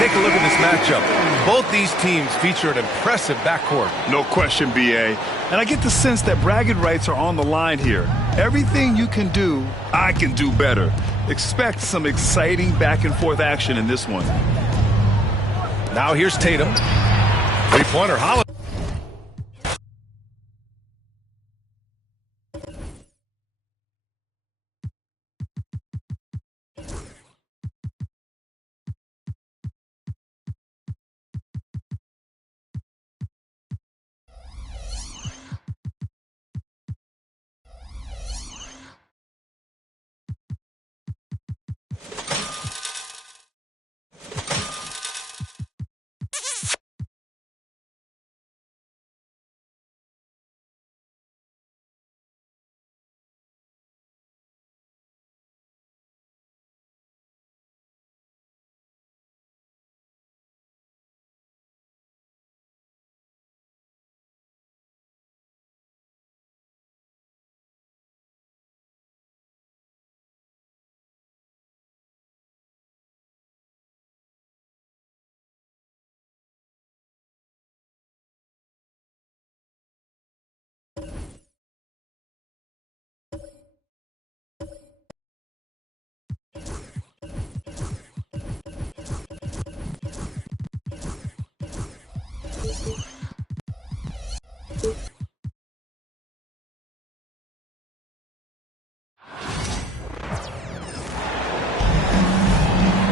take a look at this matchup. Both these teams feature an impressive backcourt. No question, B.A. And I get the sense that bragging rights are on the line here. Everything you can do, I can do better. Expect some exciting back-and-forth action in this one. Now here's Tatum. Three-pointer, Holiday.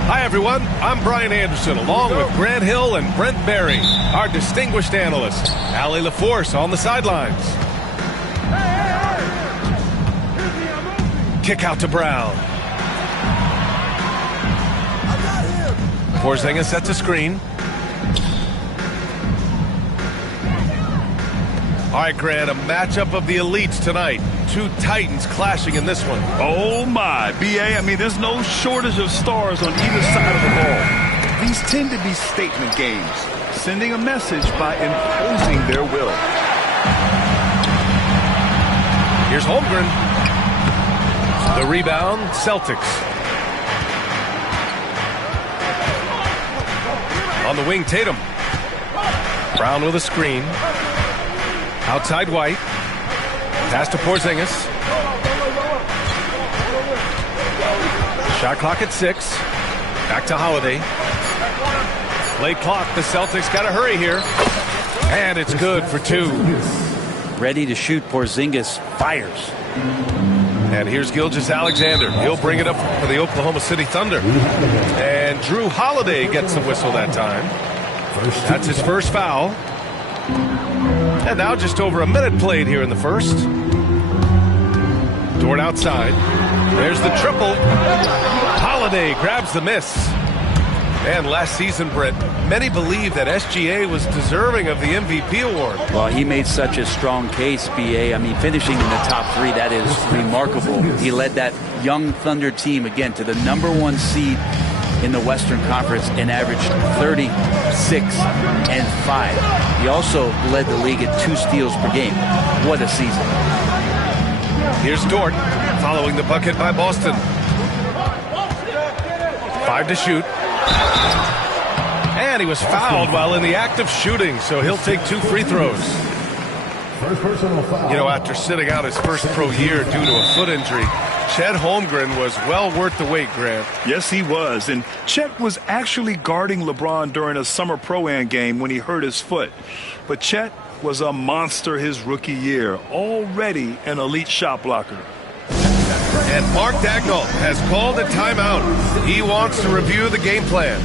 Hi, everyone. I'm Brian Anderson, along with Grant Hill and Brent Barry, our distinguished analysts. Allie LaForce on the sidelines. Kick out to Brown. Porzingis sets a screen. All right, Grant, a matchup of the elites tonight. Two Titans clashing in this one. Oh, my. B.A., I mean, there's no shortage of stars on either side of the ball. These tend to be statement games, sending a message by imposing their will. Here's Holmgren. The rebound, Celtics. On the wing, Tatum. Brown with a screen. Outside White. Pass to Porzingis. Shot clock at 6. Back to Holiday. Late clock. The Celtics got to hurry here. And it's good for 2. Ready to shoot. Porzingis fires. And here's Gilgeous-Alexander. He'll bring it up for the Oklahoma City Thunder. And Drew Holiday gets the whistle that time. That's his first foul. And now just over a minute played here in the first. Dort outside. There's the triple. Holiday grabs the miss. And last season, Brett, many believe that SGA was deserving of the MVP award. Well, he made such a strong case, B.A. I mean, finishing in the top 3, that is remarkable. He led that young Thunder team, again, to the #1 seed in the Western Conference and averaged 36 and 5. He also led the league at 2 steals per game. What a season. Here's Dort following the bucket by Boston. 5 to shoot. And he was fouled while in the act of shooting, so he'll take 2 free throws. You know, after sitting out his first pro year due to a foot injury, Chet Holmgren was well worth the wait, Grant. Yes, he was. And Chet was actually guarding LeBron during a summer Pro-Am game when he hurt his foot. But Chet was a monster his rookie year, already an elite shot blocker. And Mark Daigneault has called a timeout. He wants to review the game plan.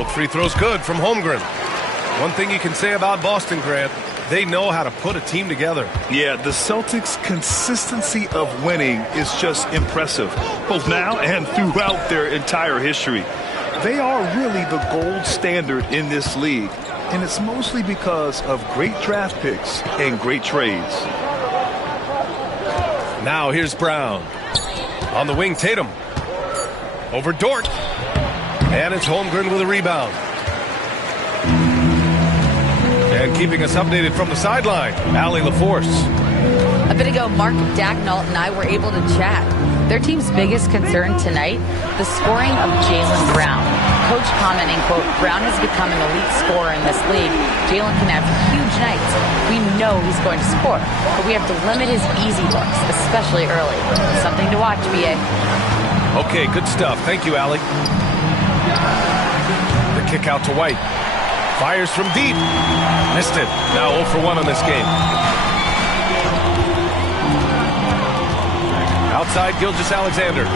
Both free throws good from Holmgren. One thing you can say about Boston, Grant, they know how to put a team together. Yeah, the Celtics' consistency of winning is just impressive, both now and throughout their entire history. They are really the gold standard in this league, and it's mostly because of great draft picks and great trades. Now here's Brown. On the wing, Tatum. Over Dort. And it's Holmgren with a rebound. And keeping us updated from the sideline, Allie LaForce. A bit ago, Mark Dagnall and I were able to chat. Their team's biggest concern tonight, the scoring of Jaylen Brown. Coach commenting, quote, Brown has become an elite scorer in this league. Jaylen can have huge nights. We know he's going to score, but we have to limit his easy looks, especially early. Something to watch, B.A. Okay, good stuff. Thank you, Allie. The kick out to White. Fires from deep. Missed it. Now 0 for 1 on this game. Outside, Gilgeous-Alexander.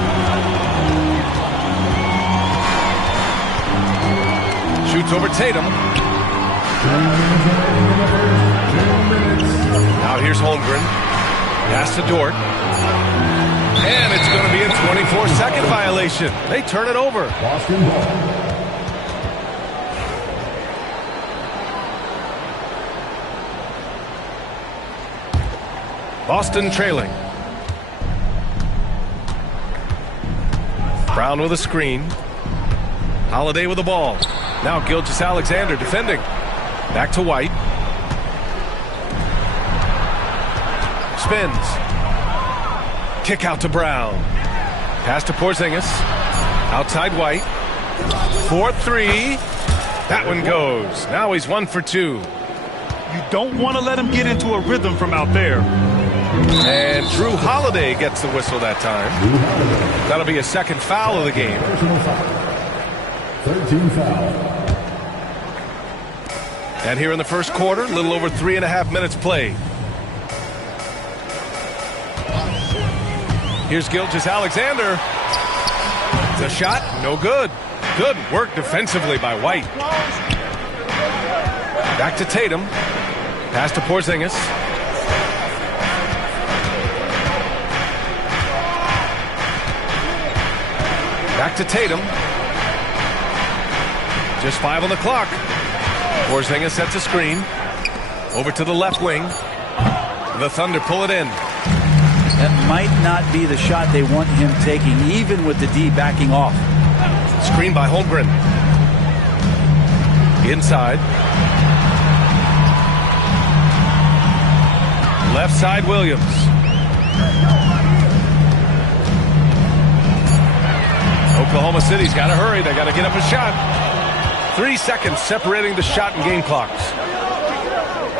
Shoots over Tatum. Now here's Holmgren. Pass to Dort. And it's going to be a 24-second violation. They turn it over. Boston trailing. Brown with a screen. Holiday with the ball. Now Gilgeous-Alexander defending. Back to White. Spins. Kick out to Brown. Pass to Porzingis. Outside White. 4-3. That one goes. Now he's 1 for 2. You don't want to let him get into a rhythm from out there. And Drew Holiday gets the whistle that time. That'll be a second foul of the game. 13 foul. And here in the first quarter, a little over 3.5 minutes played. Here's Gilgeous-Alexander. The shot, no good. Good work defensively by White. Back to Tatum. Pass to Porzingis. Back to Tatum. Just 5 on the clock. Porzingis sets a screen. Over to the left wing. The Thunder pull it in. That might not be the shot they want him taking, even with the D backing off. Screen by Holmgren. Inside. Left side, Williams. Oklahoma City's got to hurry. They got to get up a shot. 3 seconds separating the shot and game clocks.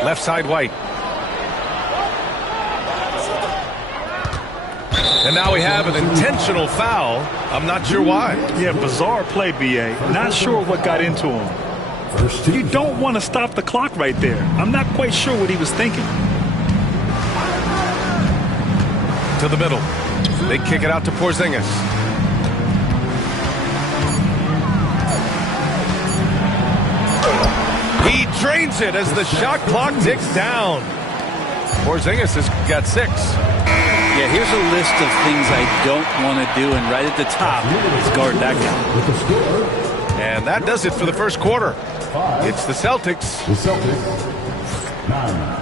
Left side, White. And now we have an intentional foul. I'm not sure why. Yeah, bizarre play, B.A. Not sure what got into him. You don't want to stop the clock right there. I'm not quite sure what he was thinking. To the middle. They kick it out to Porzingis. He drains it as the shot clock ticks down. Porzingis has got 6. Yeah, here's a list of things I don't want to do, and right at the top is guard that guy. And that does it for the first quarter. It's the Celtics. The Celtics. 9.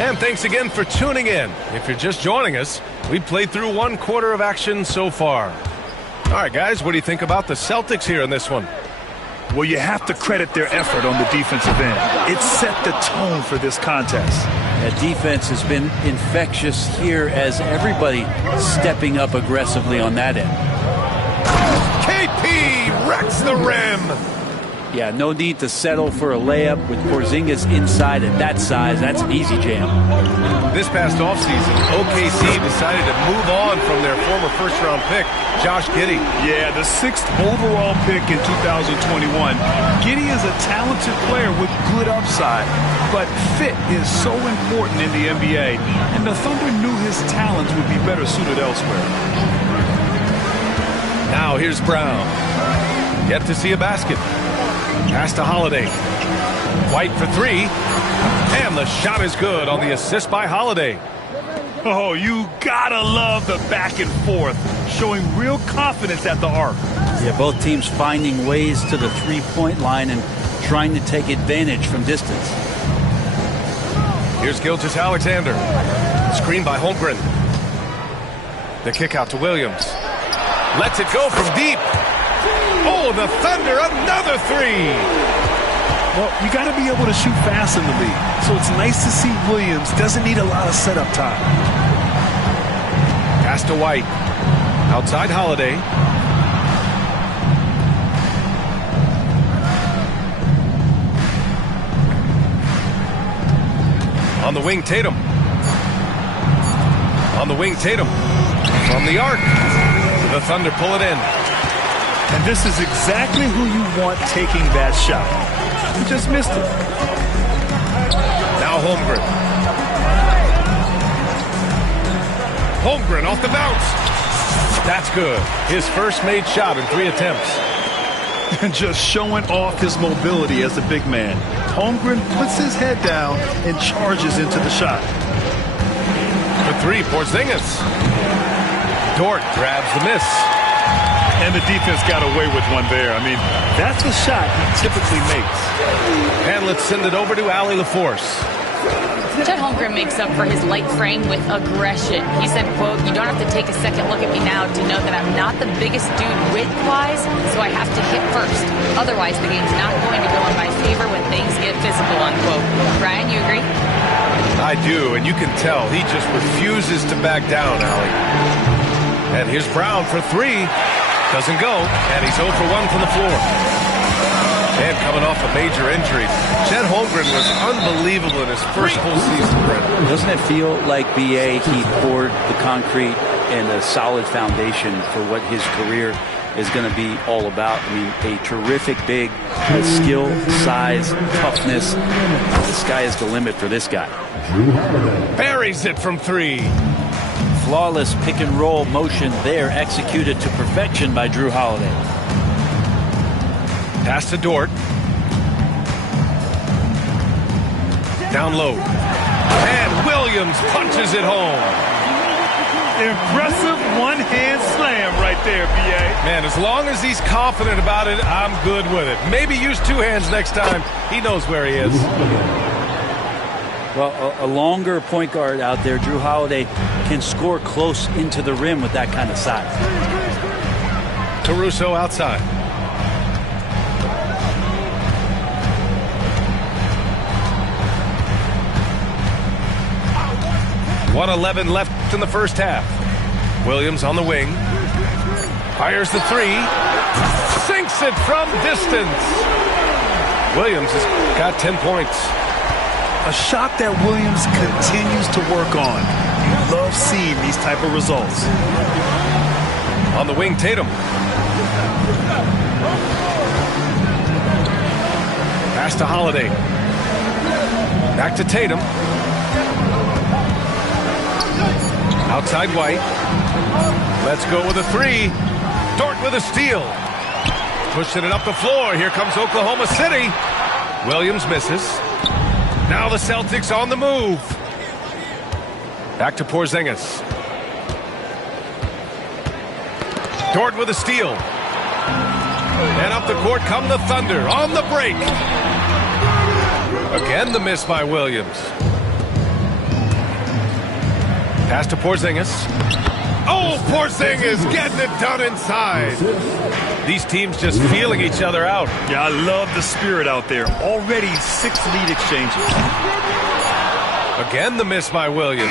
And thanks again for tuning in. If you're just joining us, we've played through 1 quarter of action so far. All right, guys, what do you think about the Celtics here in this one? Well, you have to credit their effort on the defensive end. It set the tone for this contest. That defense has been infectious here as everybody stepping up aggressively on that end. KP wrecks the rim. Yeah, no need to settle for a layup with Porzingis inside at that size. That's an easy jam. This past offseason, OKC decided to move on from their former first-round pick, Josh Giddey. Yeah, the 6th overall pick in 2021. Giddey is a talented player with good upside, but fit is so important in the NBA, and the Thunder knew his talents would be better suited elsewhere. Now here's Brown. Yet to see a basket. Pass to Holiday. White for three. And the shot is good on the assist by Holiday. Oh, you gotta love the back and forth, showing real confidence at the arc. Yeah, both teams finding ways to the three-point line and trying to take advantage from distance. Here's Gilgeous-Alexander. Screen by Holmgren. The kick out to Williams. Lets it go from deep. Oh, the Thunder, another three. Well, you got to be able to shoot fast in the league. So it's nice to see Williams doesn't need a lot of setup time. Pass to White. Outside Holiday. On the wing, Tatum. On the wing, Tatum. From the arc. The Thunder pull it in. And this is exactly who you want taking that shot. You just missed it. Now Holmgren. Holmgren off the bounce. That's good. His first made shot in 3 attempts. And just showing off his mobility as a big man. Holmgren puts his head down and charges into the shot. For three, Porzingis. Dort grabs the miss. And the defense got away with one there. I mean, that's a shot he typically makes. And let's send it over to Allie LaForce. Chet Holmgren makes up for his light frame with aggression. He said, quote, "You don't have to take a second look at me now to know that I'm not the biggest dude width-wise, so I have to hit first. Otherwise, the game's not going to go in my favor when things get physical," unquote. Brian, you agree? I do, and you can tell he just refuses to back down, Allie. And here's Brown for three. Doesn't go, and he's 0 for 1 from the floor. And coming off a major injury, Chet Holmgren was unbelievable in his first full season. Doesn't it feel like, B.A., he poured the concrete and a solid foundation for what his career is going to be all about? I mean, a terrific big, skill, size, toughness. The sky is the limit for this guy. Buries it from three. Flawless pick-and-roll motion there, executed to perfection by Jrue Holiday. Pass to Dort. Down low. And Williams punches it home. Impressive one-hand slam right there, B.A. Man, as long as he's confident about it, I'm good with it. Maybe use 2 hands next time. He knows where he is. Well, a longer point guard out there, Jrue Holiday, can score close into the rim with that kind of size. Caruso outside. .111 left in the first half. Williams on the wing. Fires the three. Sinks it from distance. Williams has got 10 points. A shot that Williams continues to work on. You love seeing these type of results. On the wing, Tatum. Pass to Holiday. Back to Tatum. Outside White. Let's go with a three. Dort with a steal. Pushing it up the floor. Here comes Oklahoma City. Williams misses. Now the Celtics on the move. Back to Porzingis. Dort with a steal. And up the court come the Thunder on the break. Again the miss by Williams. Pass to Porzingis. Oh, Porzingis getting it done inside. These teams just feeling each other out. Yeah, I love the spirit out there. Already 6 lead exchanges. Again the miss by Williams.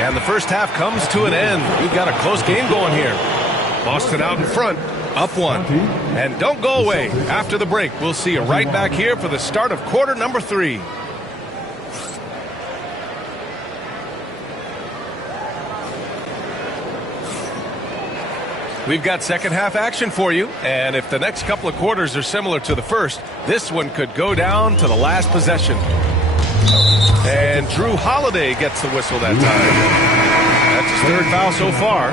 And the first half comes to an end. We've got a close game going here. Boston out in front, up 1. And don't go away. After the break, we'll see you right back here for the start of quarter number 3. We've got second half action for you, and if the next couple of quarters are similar to the first, this one could go down to the last possession. And Jrue Holiday gets the whistle that time. That's his 3rd foul so far.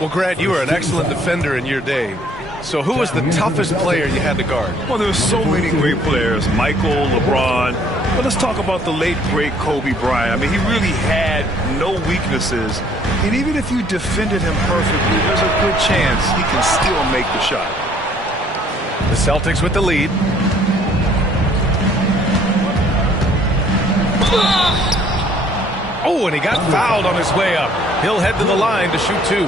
Well, Grant, you were an excellent defender in your day. So who was the toughest player you had to guard? Well, there's so many great players. Michael, LeBron. But let's talk about the late, great Kobe Bryant. I mean, he really had no weaknesses. And even if you defended him perfectly, there's a good chance he can still make the shot. The Celtics with the lead. Oh, and he got fouled on his way up. He'll head to the line to shoot two.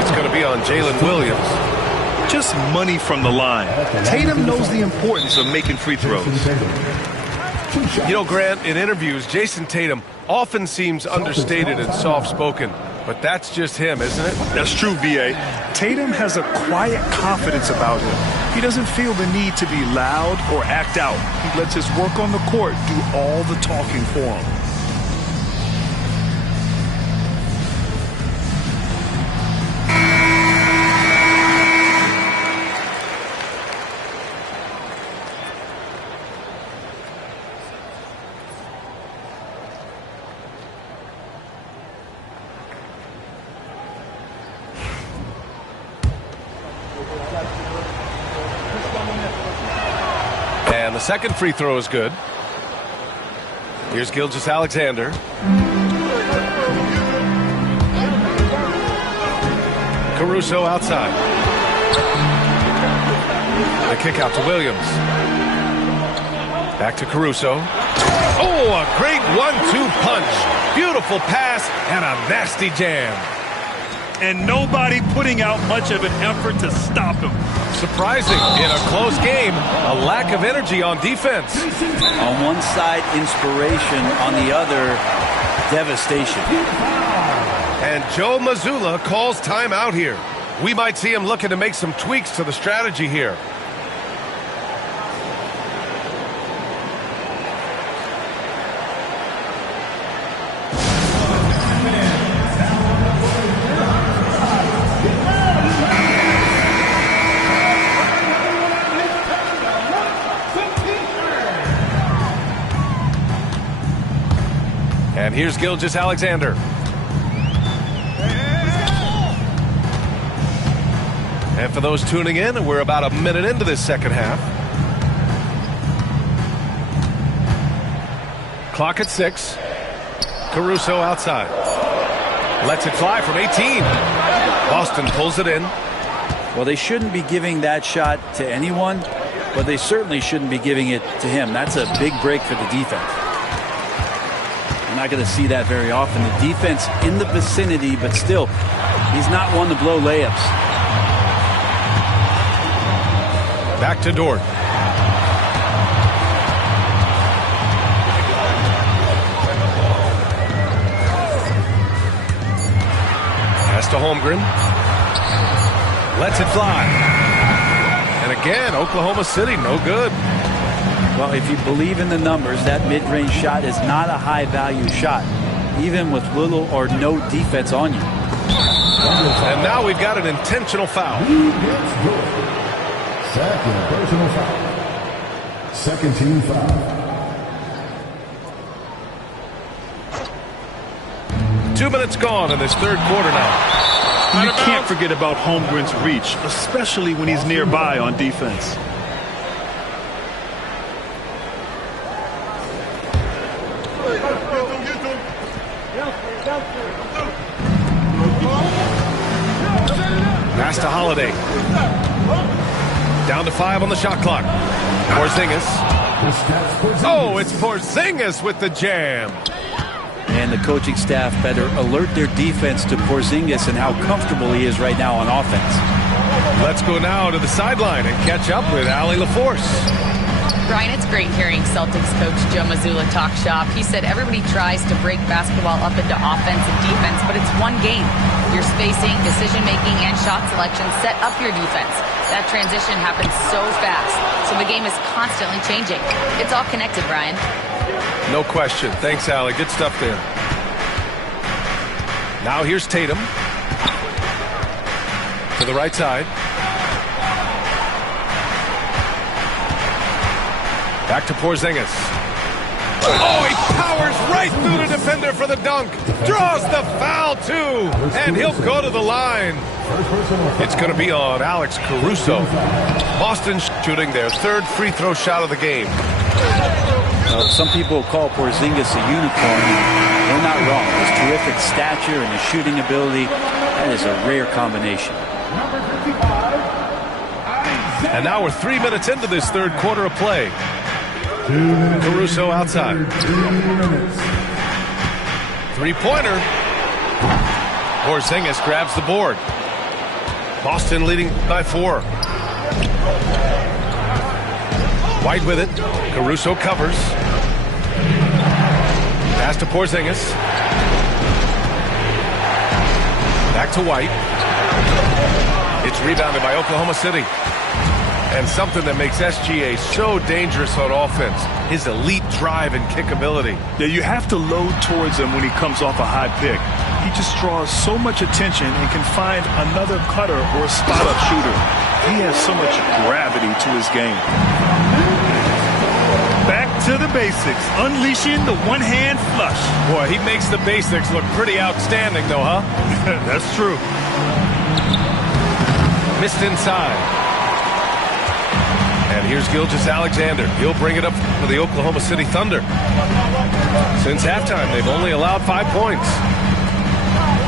It's going to be on Jalen Williams. Just money from the line. Tatum knows the importance of making free throws. You know, Grant, in interviews, Jason Tatum often seems understated and soft-spoken. But that's just him, isn't it? That's true, B.A. Tatum has a quiet confidence about him. He doesn't feel the need to be loud or act out. He lets his work on the court do all the talking for him. And the second free throw is good. Here's Gilgeous-Alexander. Caruso outside. The kick out to Williams. Back to Caruso. Oh, a great 1-2 punch. Beautiful pass and a nasty jam. And nobody putting out much of an effort to stop him. Surprising in a close game, a lack of energy on defense. On one side, inspiration. On the other, devastation. And Joe Mazzulla calls timeout here. We might see him looking to make some tweaks to the strategy here. And here's Gilgeous-Alexander. And for those tuning in, we're about a minute into this second half. Clock at 6. Caruso outside. Lets it fly from 18. Boston pulls it in. Well, they shouldn't be giving that shot to anyone, but they certainly shouldn't be giving it to him. That's a big break for the defense. You're not going to see that very often. The defense in the vicinity, but still, he's not one to blow layups. Back to Dort. Pass to Holmgren. Lets it fly. And again, Oklahoma City, no good. Well, if you believe in the numbers, that mid-range shot is not a high-value shot, even with little or no defense on you. And now we've got an intentional foul. Second personal foul. Second team foul. 2 minutes gone in this third quarter now. You can't forget about Holmgren's reach, especially when he's nearby on defense. Pass to Holiday. Down to 5 on the shot clock. Porzingis. Oh, it's Porzingis with the jam. And the coaching staff better alert their defense to Porzingis and how comfortable he is right now on offense. Let's go now to the sideline and catch up with Allie LaForce. Brian, it's great hearing Celtics coach Joe Mazzulla talk shop. He said everybody tries to break basketball up into offense and defense, but it's one game. Your spacing, decision-making, and shot selection set up your defense. That transition happens so fast, so the game is constantly changing. It's all connected, Brian. No question. Thanks, Allie. Good stuff there. Now here's Tatum. To the right side. Back to Porzingis. Oh, he powers right through the defender for the dunk. Draws the foul, too. And he'll go to the line. It's going to be on Alex Caruso. Boston shooting their third free throw shot of the game. Some people call Porzingis a unicorn. They're not wrong. His terrific stature and his shooting ability, that is a rare combination. And now we're 3 minutes into this third quarter of play. Caruso outside. Three-pointer. Porzingis grabs the board. Boston leading by 4. White with it. Caruso covers. Pass to Porzingis. Back to White. It's rebounded by Oklahoma City. And something that makes SGA so dangerous on offense, his elite drive and kick ability. Yeah, you have to load towards him when he comes off a high pick. He just draws so much attention and can find another cutter or spot-up shooter. He has so much gravity to his game. Back to the basics, unleashing the one-hand flush. Boy, he makes the basics look pretty outstanding, though, huh? That's true. Missed inside. And here's Gilgeous-Alexander. He'll bring it up for the Oklahoma City Thunder. Since halftime, they've only allowed 5 points.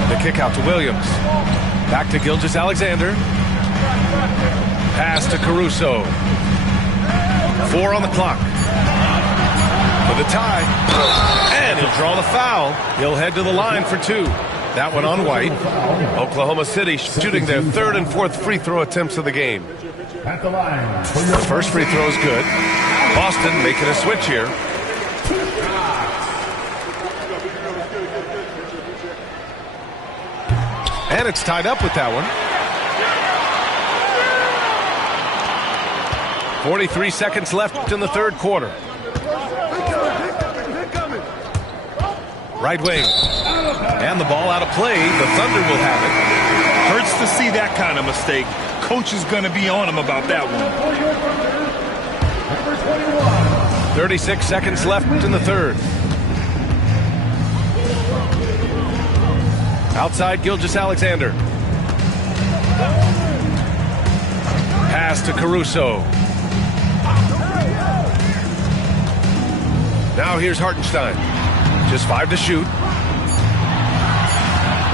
The kick out to Williams. Back to Gilgeous-Alexander. Pass to Caruso. 4 on the clock. For the tie. And he'll draw the foul. He'll head to the line for 2. That one on White. Oklahoma City shooting their third and fourth free throw attempts of the game. At the line. The first free throw is good. Boston making a switch here. And it's tied up with that one. 43 seconds left in the third quarter. Right wing. And the ball out of play. The Thunder will have it. Hurts to see that kind of mistake. Coach is going to be on him about that one. 36 seconds left in the third. Outside Gilgeous-Alexander. Pass to Caruso. Now here's Hartenstein. Just 5 to shoot.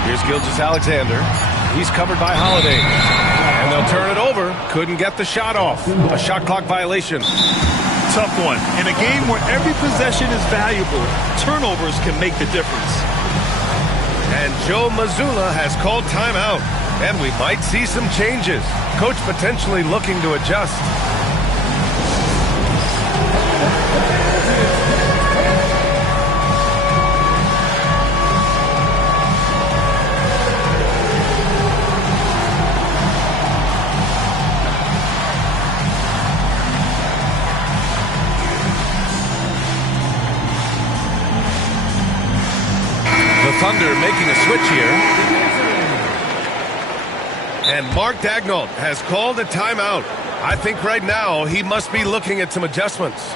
Here's Gilgeous-Alexander. He's covered by Holiday. And they'll turn it over. Couldn't get the shot off. A shot clock violation. Tough one. In a game where every possession is valuable, turnovers can make the difference. And Joe Mazzulla has called timeout. And we might see some changes. Coach potentially looking to adjust. Thunder making a switch here. And Mark Daigneault has called a timeout. I think right now he must be looking at some adjustments.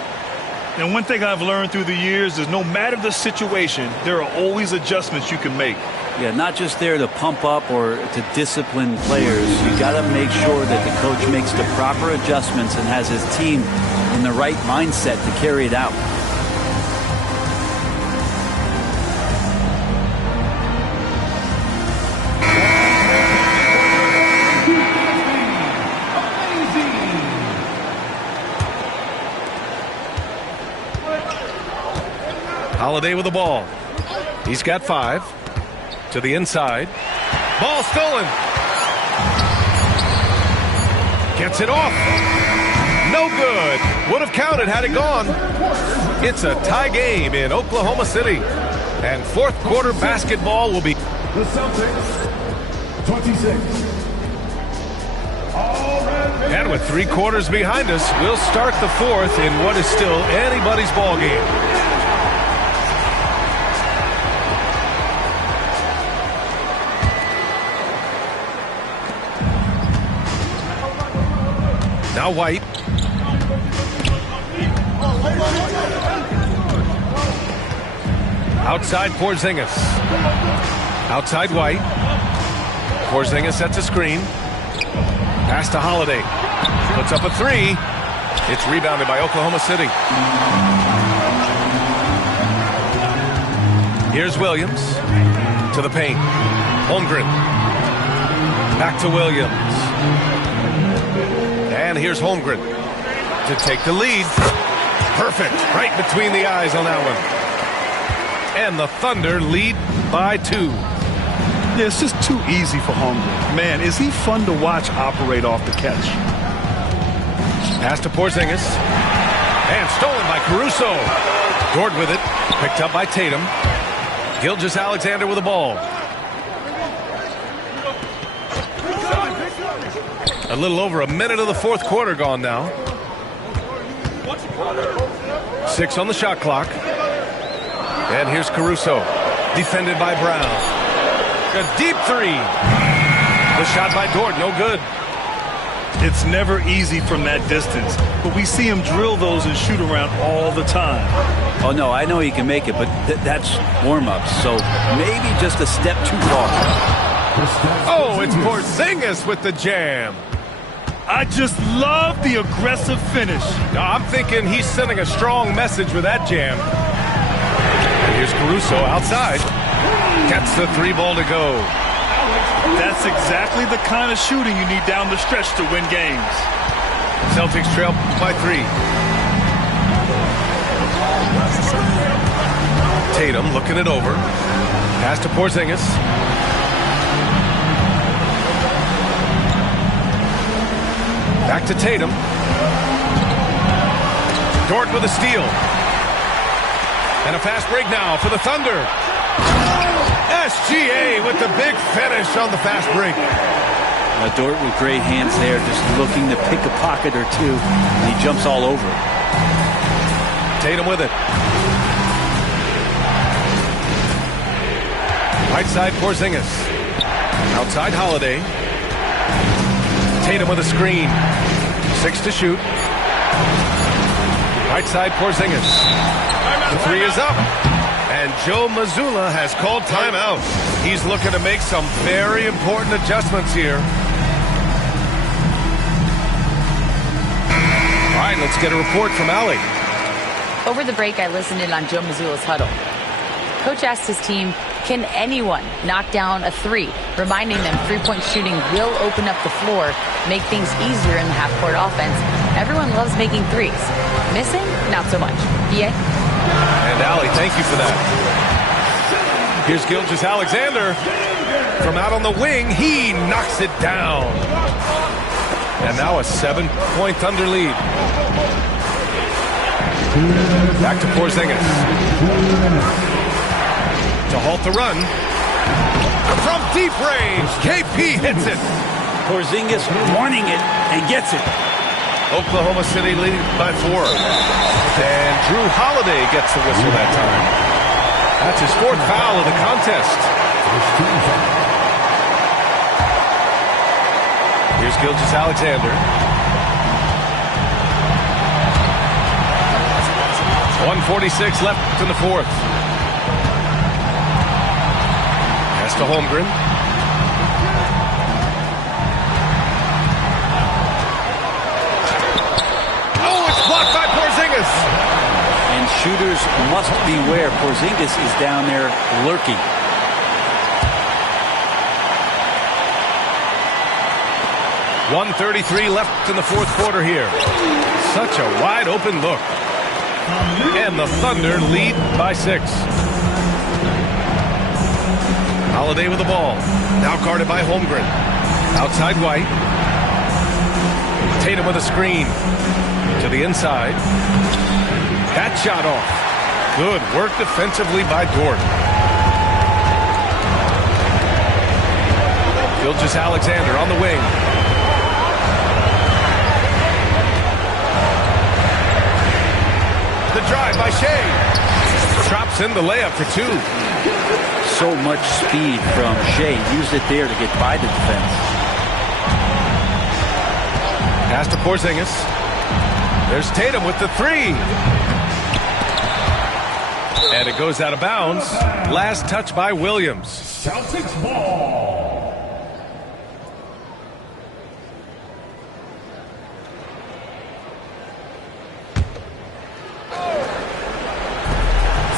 And one thing I've learned through the years is no matter the situation, there are always adjustments you can make. Yeah, not just there to pump up or to discipline players. You got to make sure that the coach makes the proper adjustments and has his team in the right mindset to carry it out. Holiday with the ball. He's got 5. To the inside. Ball stolen. Gets it off. No good. Would have counted had it gone. It's a tie game in Oklahoma City. And fourth quarter basketball will be. The Celtics, 26. And with 3 quarters behind us, we'll start the fourth in what is still anybody's ball game. Now White. Outside Porzingis. Outside White. Porzingis sets a screen. Pass to Holiday. Puts up a three. It's rebounded by Oklahoma City. Here's Williams to the paint. Holmgren. Back to Williams. And here's Holmgren to take the lead. Perfect. Right between the eyes on that one. And the Thunder lead by 2. Yeah, it's just too easy for Holmgren. Man, is he fun to watch operate off the catch. Pass to Porzingis. And stolen by Caruso. Dort with it. Picked up by Tatum. Gilgeous-Alexander with the ball. A little over a minute of the fourth quarter gone now. 6 on the shot clock. And here's Caruso. Defended by Brown. A deep three. The shot by Dort, no good. It's never easy from that distance, but we see him drill those and shoot around all the time. Oh, no, I know he can make it, but that's warm-up, so maybe just a step too far. Oh, it's Porzingis with the jam. I just love the aggressive finish. No, I'm thinking he's sending a strong message with that jam. And here's Caruso outside. Gets the 3 ball to go. That's exactly the kind of shooting you need down the stretch to win games. Celtics trail by 3. Tatum looking it over. Pass to Porzingis. Back to Tatum. Dort with a steal. And a fast break now for the Thunder. SGA with the big finish on the fast break. Dort with great hands there, just looking to pick a pocket or two, and he jumps all over it. Tatum with it. Right side Porzingis. Outside Holiday. Tatum with a screen. 6 to shoot. Right side Porzingis. The 3 is up. And Joe Mazzulla has called timeout. He's looking to make some very important adjustments here. All right, let's get a report from Allie. Over the break, I listened in on Joe Mazzulla's huddle. Coach asked his team, can anyone knock down a 3? Reminding them three-point shooting will open up the floor, make things easier in the half-court offense. Everyone loves making 3s. Missing? Not so much. BA? And Allie, thank you for that. Here's Gilgeous-Alexander. From out on the wing, he knocks it down. And now a 7-point Thunder lead. Back to Porzingis. To halt the run. From deep range, KP hits it. Porzingis wanting it and gets it. Oklahoma City leading by 4. And Drew Holiday gets the whistle that time. That's his 4th foul of the contest. Here's Gilgeous-Alexander. 1:46 left in the 4th. Pass to Holmgren. Blocked by Porzingis. And shooters must beware. Porzingis is down there lurking. .133 left in the 4th quarter here. Such a wide open look. And the Thunder lead by 6. Holiday with the ball. Now guarded by Holmgren. Outside White. Tatum with a screen. To the inside. That shot off. Good work defensively by Dort. Gilgeous-Alexander on the wing. The drive by Shea. Drops in the layup for 2. So much speed from Shea. Used it there to get by the defense. Pass to Porzingis. There's Tatum with the 3. And it goes out of bounds. Last touch by Williams. Celtics ball.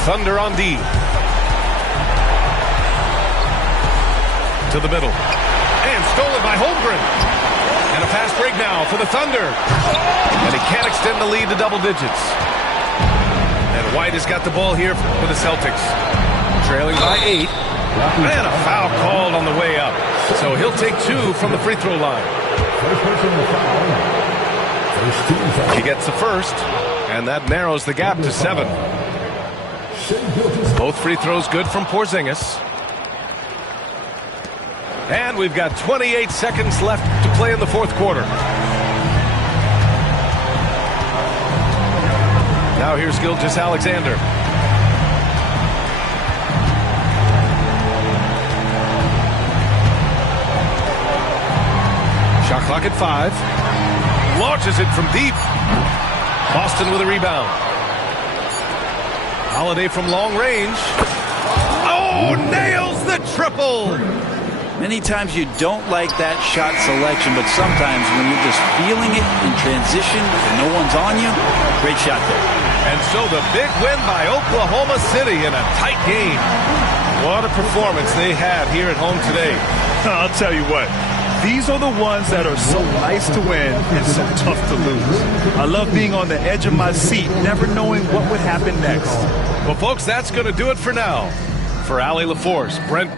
Thunder on D. To the middle. And stolen by Holmgren. And a fast break now for the Thunder. And he can't extend the lead to double digits. And White has got the ball here for the Celtics. Trailing by 8. And a foul called on the way up. So he'll take 2 from the free throw line. First person to foul. First team foul. He gets the first. And that narrows the gap to 7. Both free throws good from Porzingis. And we've got 28 seconds left to play in the fourth quarter. Now here's Gilgeous-Alexander. Shot clock at 5. Launches it from deep. Boston with a rebound. Holiday from long range. Oh, nails the triple! Many times you don't like that shot selection, but sometimes when you're just feeling it in transition and no one's on you, great shot there. And so the big win by Oklahoma City in a tight game. What a performance they had here at home today. I'll tell you what. These are the ones that are so nice to win and so tough to lose. I love being on the edge of my seat, never knowing what would happen next. Well, folks, that's going to do it for now. For Allie LaForce, Brent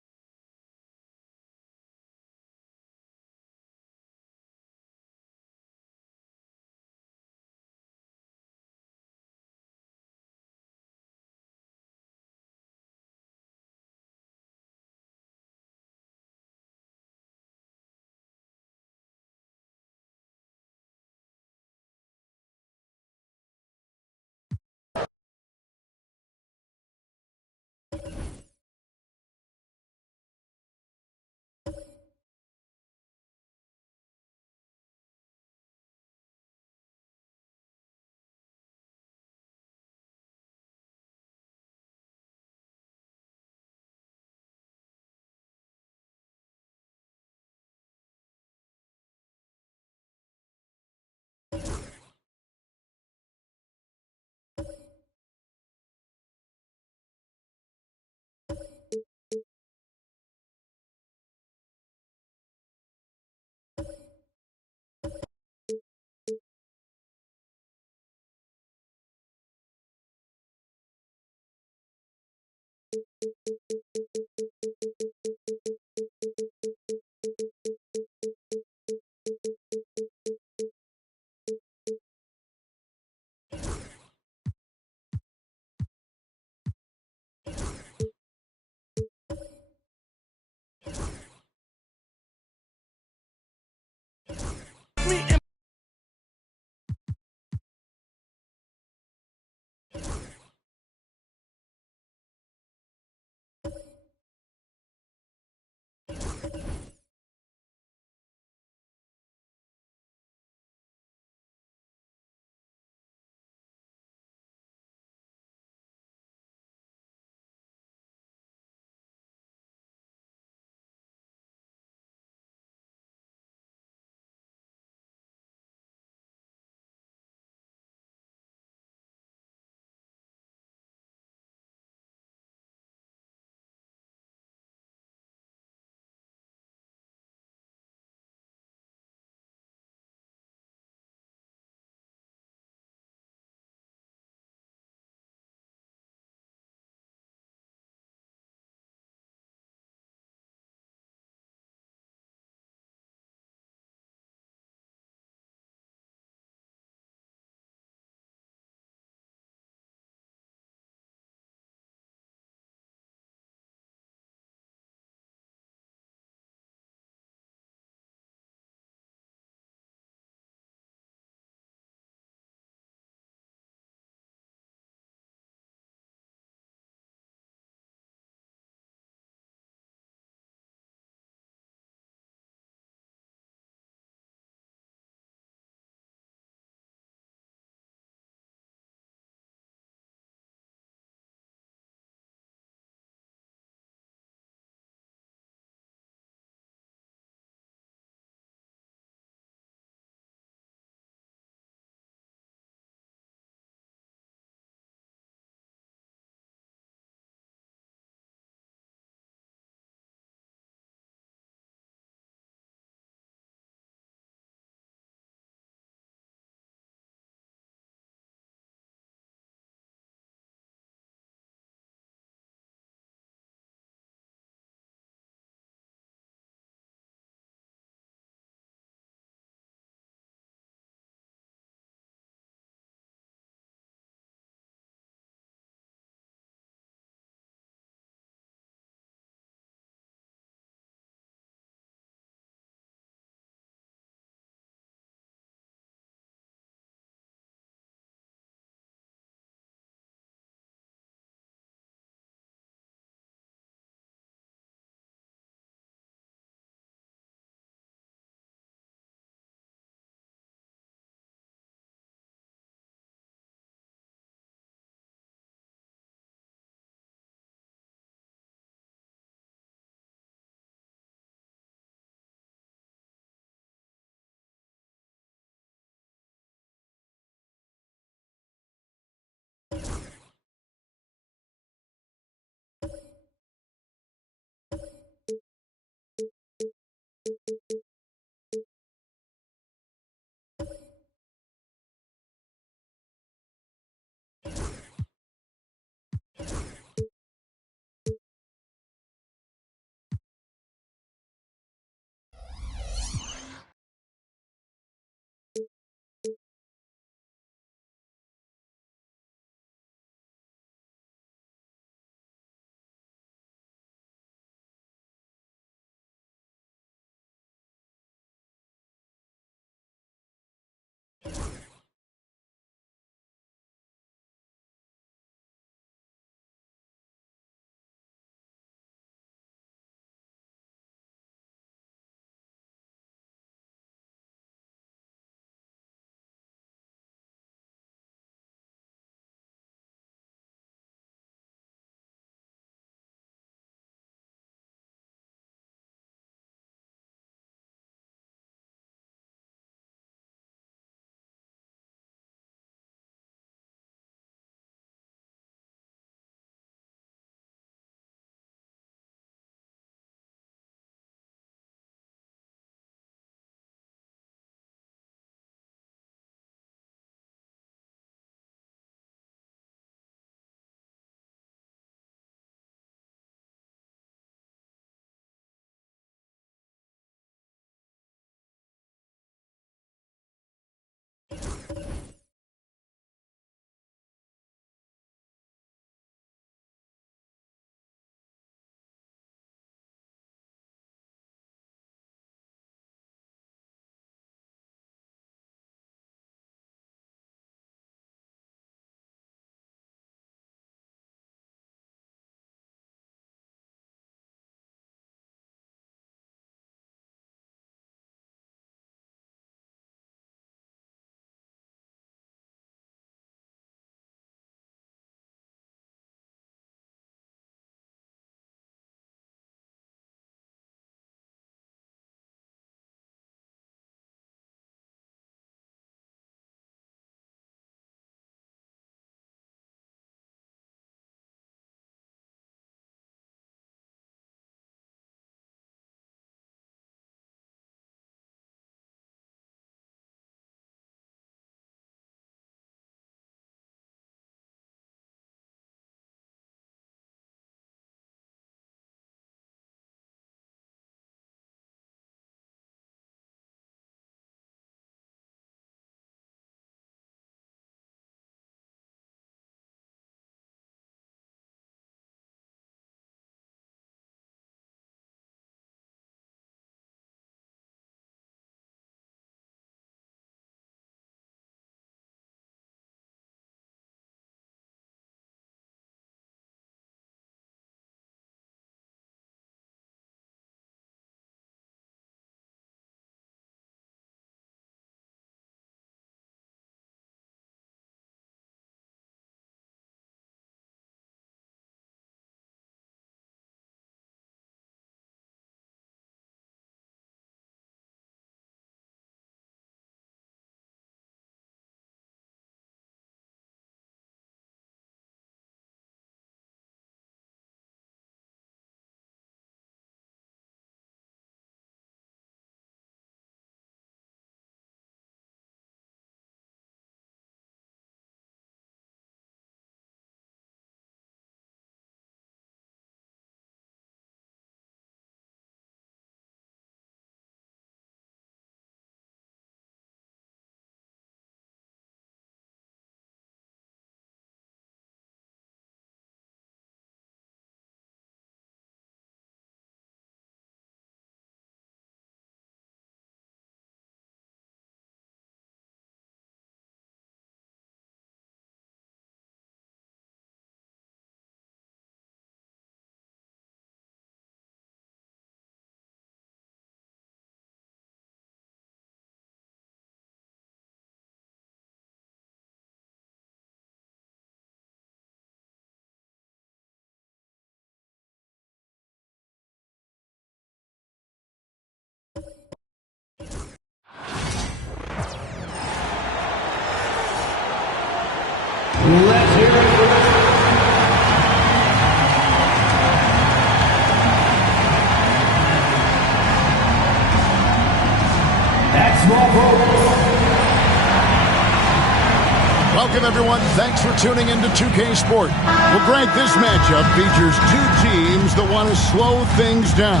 Welcome, everyone. Thanks for tuning into 2K Sport. Well, Greg, this matchup features two teams that want to slow things down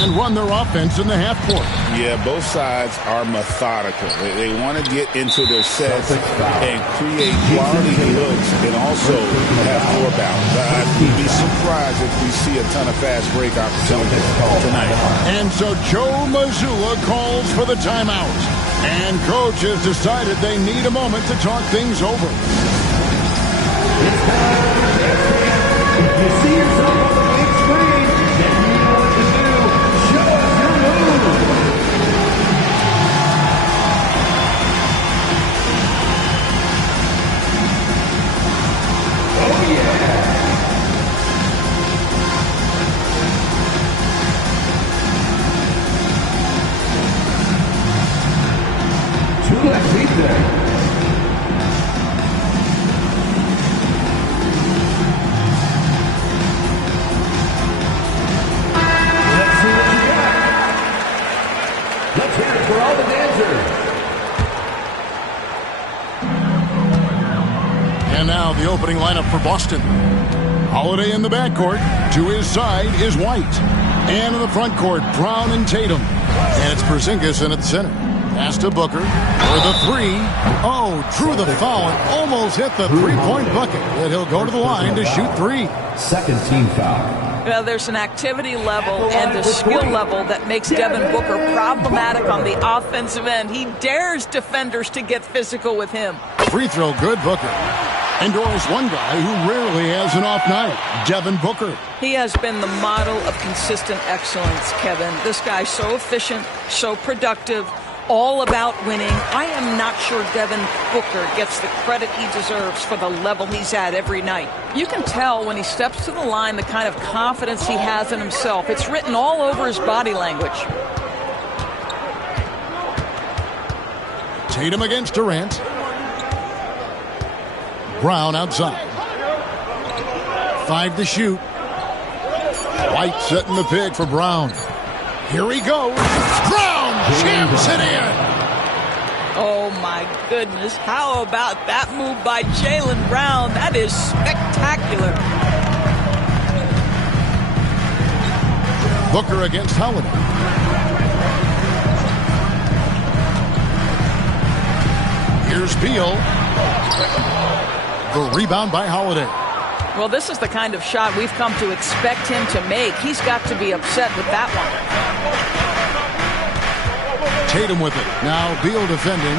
and run their offense in the half court. Yeah, both sides are methodical. They want to get into their sets and create quality looks and also have floor balance. I'd be surprised if we see a ton of fast break opportunities tonight. And so Joe Mazzulla calls for the timeout. And coach has decided they need a moment to talk things over. If you see yourself on the big screen, then you know what to do. Show us your move. Oh, yeah. Let's see there. Let's see what you got. Let's hear it for all the dancers. And now the opening lineup for Boston. Holiday in the backcourt. To his side is White. And in the front court, Brown and Tatum. And it's Porzingis in at the center. Pass to Booker for the three. Oh, drew the foul and almost hit the three-point bucket. But he'll go to the line to shoot three. Second team foul. Well, there's an activity level and a skill level that makes Devin Booker problematic on the offensive end. He dares defenders to get physical with him. Free throw good, Booker. And Doris, one guy who rarely has an off night, Devin Booker. He has been the model of consistent excellence, Kevin. This guy's so efficient, so productive, all about winning. I am not sure Devin Booker gets the credit he deserves for the level he's at every night. You can tell when he steps to the line the kind of confidence he has in himself. It's written all over his body language. Tatum against Durant. Brown outside. 5 to shoot. White setting the pick for Brown. Here he goes. Brown jams it in. Oh, my goodness. How about that move by Jaylen Brown? That is spectacular. Booker against Holiday. Here's Beal. The rebound by Holiday. Well, this is the kind of shot we've come to expect him to make. He's got to be upset with that one. Tatum with it. Now Beal defending.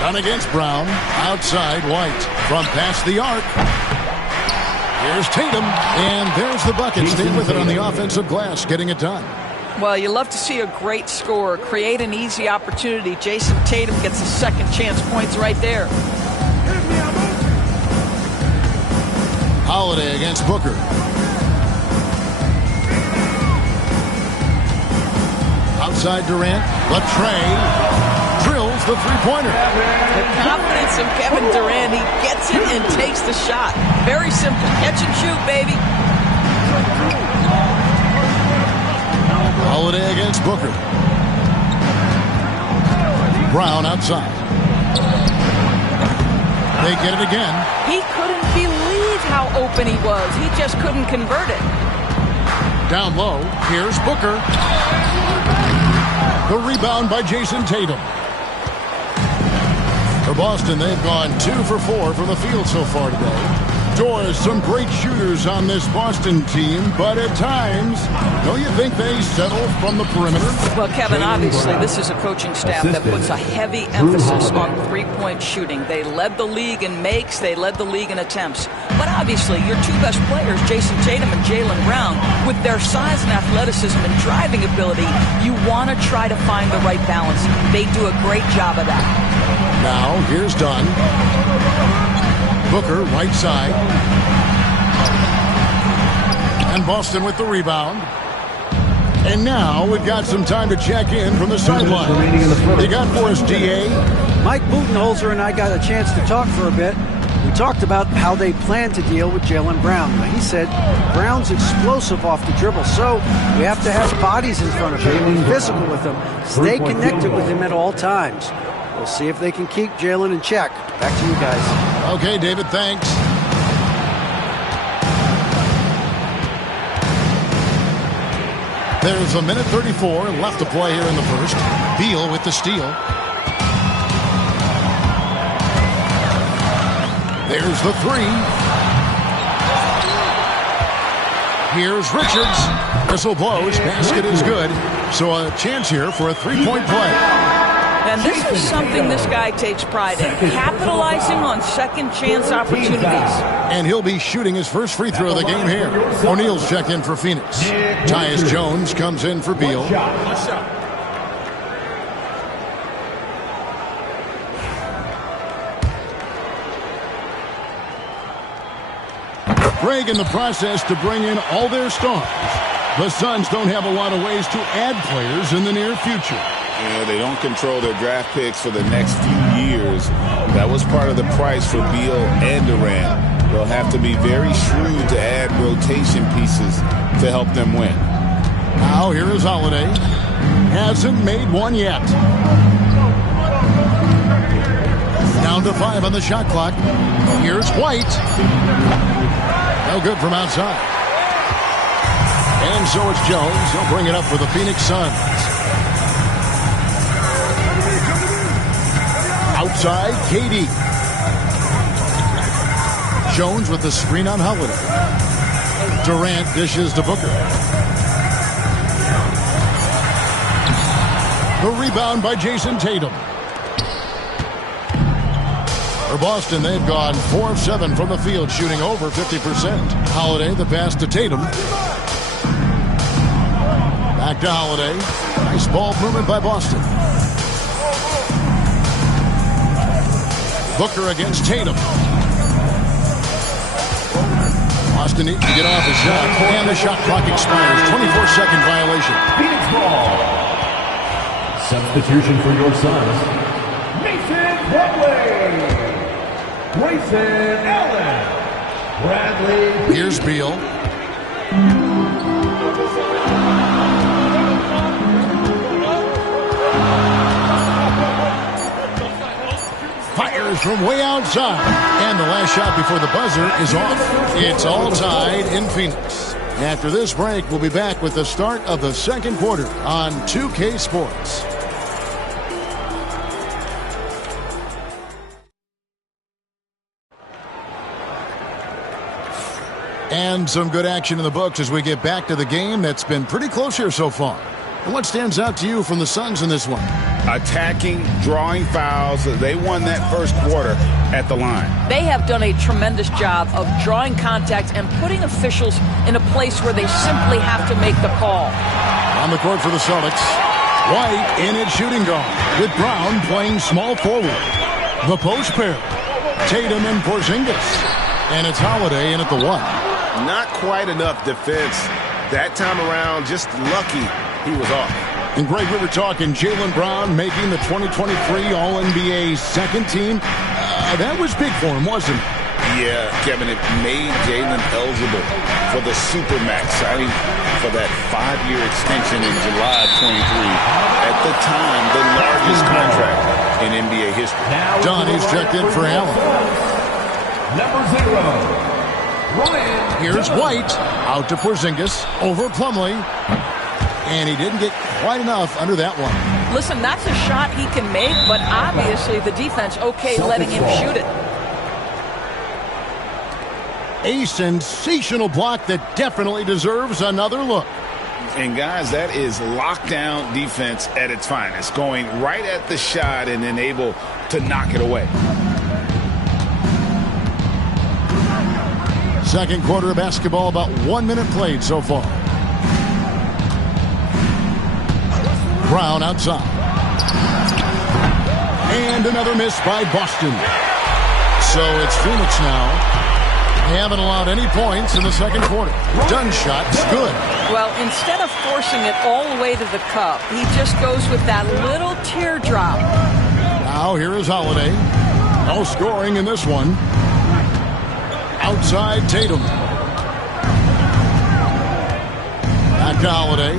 Done against Brown. Outside White. From past the arc. Here's Tatum. And there's the bucket. Stay with it on the offensive glass. Getting it done. Well, you love to see a great scorer create an easy opportunity. Jason Tatum gets a second chance points right there. Holiday against Booker. Outside Durant. Latrey drills the three-pointer. The confidence of Kevin Durant. He gets it and takes the shot. Very simple. Catch and shoot, baby. Holiday against Booker. Brown outside. They get it again. He couldn't believe how open he was. He just couldn't convert it. Down low. Here's Booker. The rebound by Jason Tatum. For Boston, they've gone 2 for 4 from the field so far today. Doris, some great shooters on this Boston team, but at times, don't you think they settle from the perimeter? Well, Kevin, obviously, this is a coaching staff that puts a heavy emphasis on three-point shooting. They led the league in makes. They led the league in attempts. But obviously, your two best players, Jason Tatum and Jaylen Brown, with their size and athleticism and driving ability, you want to try to find the right balance. They do a great job of that. Now, here's Dunn. Booker, right side. And Boston with the rebound. And now we've got some time to check in from the sideline. They got for us, DA. Mike Budenholzer and I got a chance to talk for a bit. We talked about how they plan to deal with Jaylen Brown. Now, he said Brown's explosive off the dribble, so we have to have bodies in front of him, be physical with him, stay connected with him at all times. We'll see if they can keep Jalen in check. Back to you guys. Okay, David, thanks. There's a minute 34 left to play here in the first. Beal with the steal. There's the three. Here's Richards. Whistle blows. Basket is good. So a chance here for a three-point play. And this is something this guy takes pride in, capitalizing on second chance opportunities. And he'll be shooting his first free throw of the game here. O'Neal's checked in for Phoenix. Tyus Jones comes in for Beal. Greg in the process to bring in all their stars. The Suns don't have a lot of ways to add players in the near future. Yeah, they don't control their draft picks for the next few years. That was part of the price for Beal and Durant. They'll have to be very shrewd to add rotation pieces to help them win. Now here is Holiday. Hasn't made one yet. Down to 5 on the shot clock. Here's White. No good from outside. And so it's Jones. He'll bring it up for the Phoenix Suns. Outside, KD. Jones with the screen on Holiday. Durant dishes to Booker. The rebound by Jason Tatum. For Boston, they've gone 4 of 7 from the field, shooting over 50%. Holiday, the pass to Tatum. Back to Holiday. Nice ball movement by Boston. Booker against Tatum. Boston needs to get off his shot, and the shot clock expires. 24-second violation. Phoenix ball. Substitution for your Suns. Mason Plumlee. Grayson Allen. Bradley. Here's Beal. Fires from way outside. And the last shot before the buzzer is off. It's all tied in Phoenix. After this break, we'll be back with the start of the second quarter on 2K Sports. And some good action in the books as we get back to the game that's been pretty close here so far. And what stands out to you from the Suns in this one? Attacking, drawing fouls. They won that first quarter at the line. They have done a tremendous job of drawing contact and putting officials in a place where they simply have to make the call. On the court for the Celtics, White in at shooting guard with Brown playing small forward. The post pair, Tatum and Porzingis. And it's Holiday in at the 1. Not quite enough defense that time around. Just lucky he was off. And Greg, we were talking Jaylen Brown making the 2023 All-NBA second team. That was big for him, wasn't it? Yeah, Kevin, it made Jaylen eligible for the Supermax signing for that 5-year extension in July of 23. At the time, the largest contract in NBA history. Donnie's checked in for Allen. Number 0. Ryan. Here's White out to Porzingis over Plumlee. And he didn't get quite enough under that one. Listen, that's a shot he can make, but obviously the defense okay letting him shoot it. A sensational block that definitely deserves another look. And guys, that is lockdown defense at its finest. Going right at the shot and then able to knock it away. Second quarter of basketball, about 1 minute played so far. Brown outside. And another miss by Boston. So it's Phoenix now. They haven't allowed any points in the second quarter. Dunn shot's good. Well, instead of forcing it all the way to the cup, he just goes with that little teardrop. Now here is Holiday. No scoring in this one. Outside Tatum. Back to Holiday.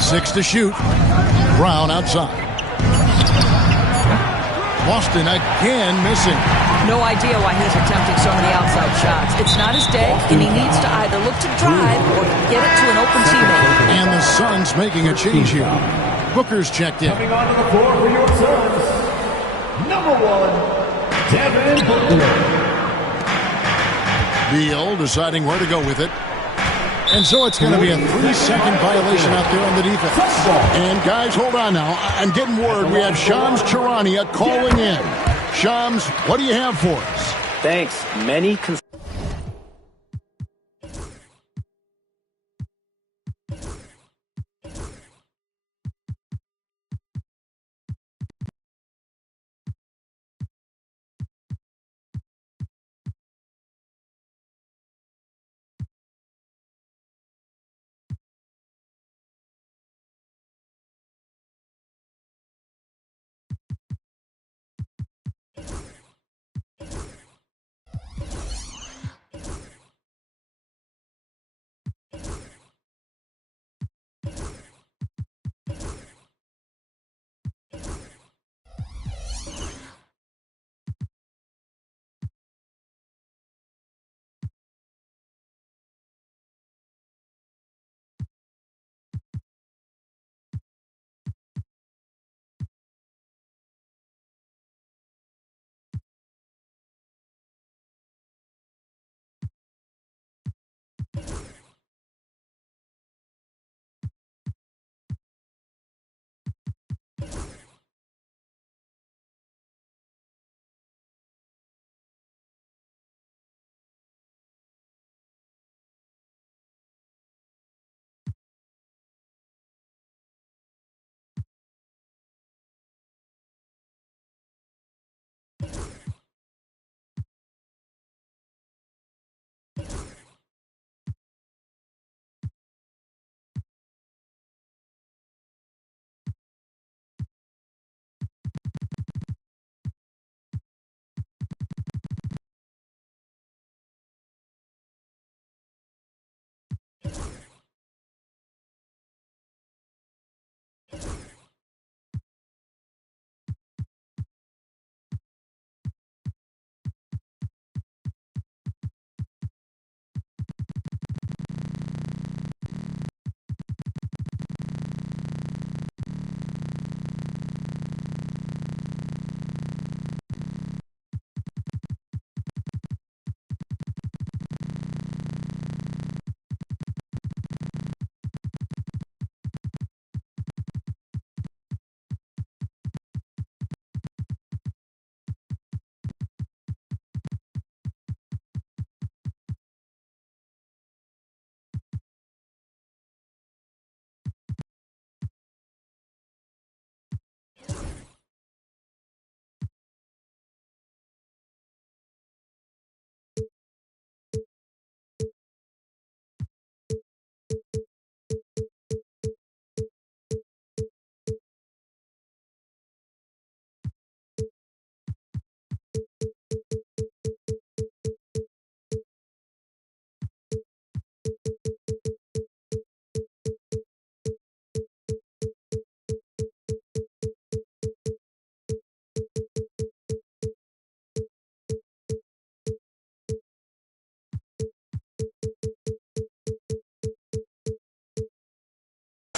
6 to shoot. Brown outside. Boston again missing. No idea why he's attempting so many outside shots. It's not his day, and he needs to either look to drive or get it to an open teammate. And the Suns making a change here. Booker's checked in. Coming onto the floor for your Suns, number 1, Devin Booker. Beal deciding where to go with it. And so it's going to be a 3-second violation out there on the defense. And guys, hold on now. I'm getting word we have Shams Charania calling in. Shams, what do you have for us? Thanks. Many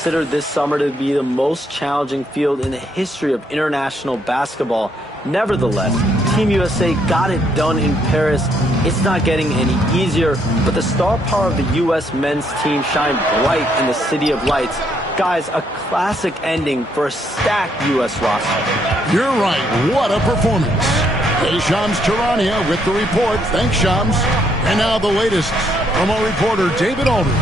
considered this summer to be the most challenging field in the history of international basketball. Nevertheless, Team USA got it done in Paris. It's not getting any easier, but the star power of the U.S. men's team shined bright in the City of Lights. Guys, a classic ending for a stacked U.S. roster. You're right. What a performance. Hey, Shams Charania with the report. Thanks, Shams. And now the latest from our reporter, David Aldridge.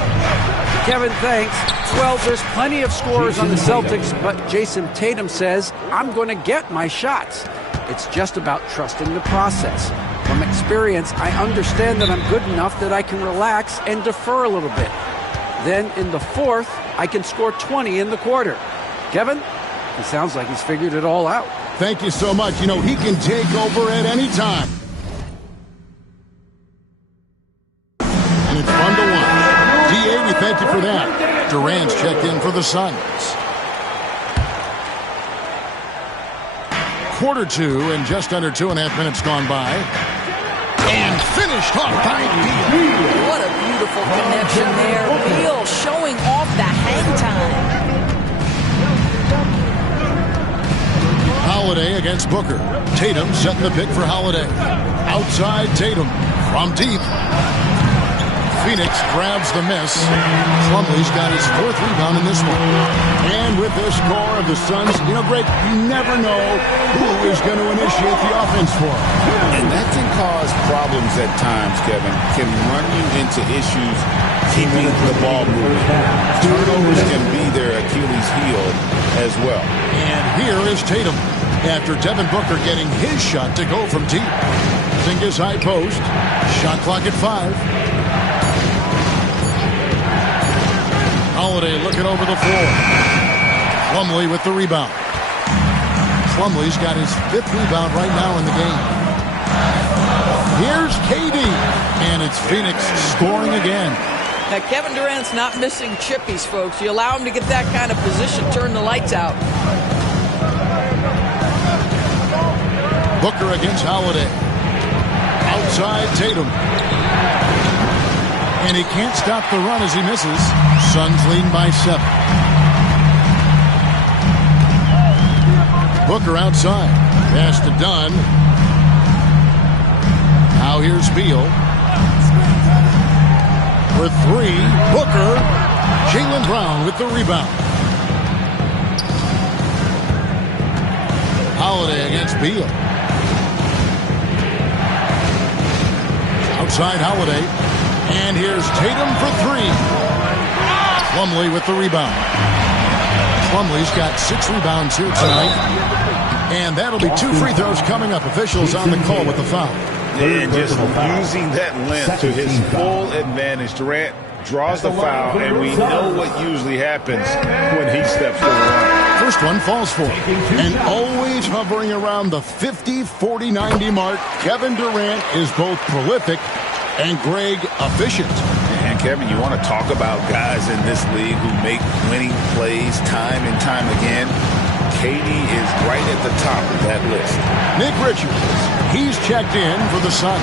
Kevin, thanks. Well, there's plenty of scorers on the Celtics, but Jason Tatum says, I'm going to get my shots. It's just about trusting the process. From experience, I understand that I'm good enough that I can relax and defer a little bit. Then in the fourth, I can score 20 in the quarter. Kevin, it sounds like he's figured it all out. Thank you so much. You know, he can take over at any time. And it's 1-1. DA, we thank you for that. Durant's checked in for the Suns. quarter two and just under 2.5 minutes gone by. And finished off by Beal. What a beautiful connection there. Beal showing off the hang time. Holiday against Booker. Tatum setting the pick for Holiday. Outside Tatum from deep. Phoenix grabs the miss. Plumlee's got his 4th rebound in this one. And with this score of the Suns, Greg, you never know who is going to initiate the offense for them. And that can cause problems at times, Kevin. Can run you into issues keeping the ball moving. Turnovers can be their Achilles heel as well. And here is Tatum after Devin Booker getting his shot to go from deep. Porzingis high post. Shot clock at 5. Holiday looking over the floor. Plumlee with the rebound. Plumlee's got his 5th rebound right now in the game. Here's KD. And it's Phoenix scoring again. Now, Kevin Durant's not missing chippies, folks. You allow him to get that kind of position, turn the lights out. Booker against Holiday. Outside Tatum. And he can't stop the run as he misses. Suns leading by 7. Booker outside. Pass to Dunn. Now here's Beal. For 3. Booker. Jaylen Brown with the rebound. Holiday against Beal. Outside Holiday. And here's Tatum for 3. Plumlee with the rebound. Plumlee's got 6 rebounds here tonight. And that'll be 2 free throws coming up. Officials on the call with the foul. And just using that length to his full advantage. Durant draws the foul, and we know what usually happens when he steps to the line. First one falls for him. And always hovering around the 50, 40, 90 mark, Kevin Durant is both prolific and Greg efficient. And Kevin, you want to talk about guys in this league who make winning plays time and time again. KD is right at the top of that list. Nick Richards, he's checked in for the Suns.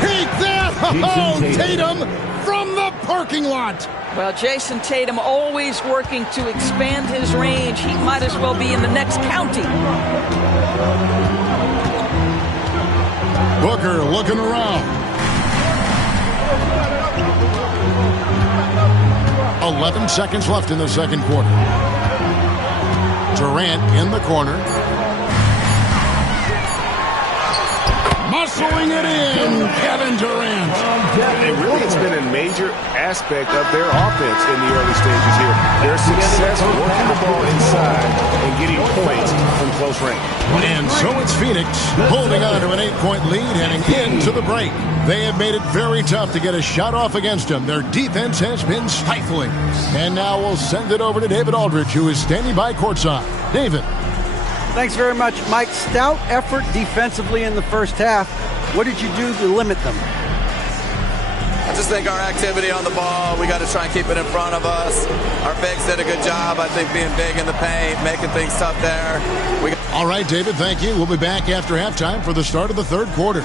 Take that! Oh, Tatum from the parking lot. Well, Jason Tatum always working to expand his range. He might as well be in the next county. Booker looking around. 11 seconds left in the second quarter. Durant in the corner. Muscling it in, Kevin Durant. And really, it's been a major aspect of their offense in the early stages here. Their success working the ball inside and getting points from close range. And so it's Phoenix holding on to an 8-point lead heading into the break. They have made it very tough to get a shot off against them. Their defense has been stifling. And now we'll send it over to David Aldridge, who is standing by courtside. David. Thanks very much, Mike. Stout effort defensively in the first half. What did you do to limit them? I just think our activity on the ball, we got to try and keep it in front of us. Our bigs did a good job, I think, being big in the paint, making things tough there. All right, David, thank you. We'll be back after halftime for the start of the third quarter.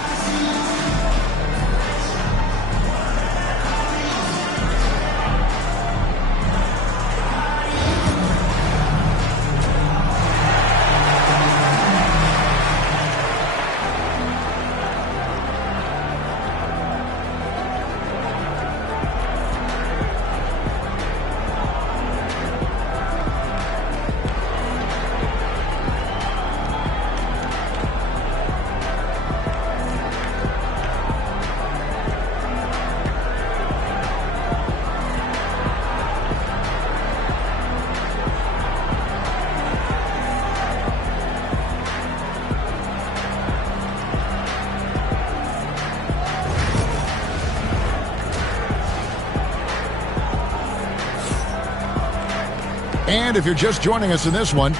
And if you're just joining us in this one,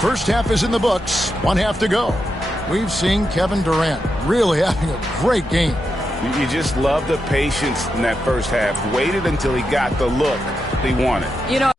First half is in the books. 1 half to go. We've seen Kevin Durant really having a great game. You just love the patience in that first half. Waited until he got the look he wanted. You know,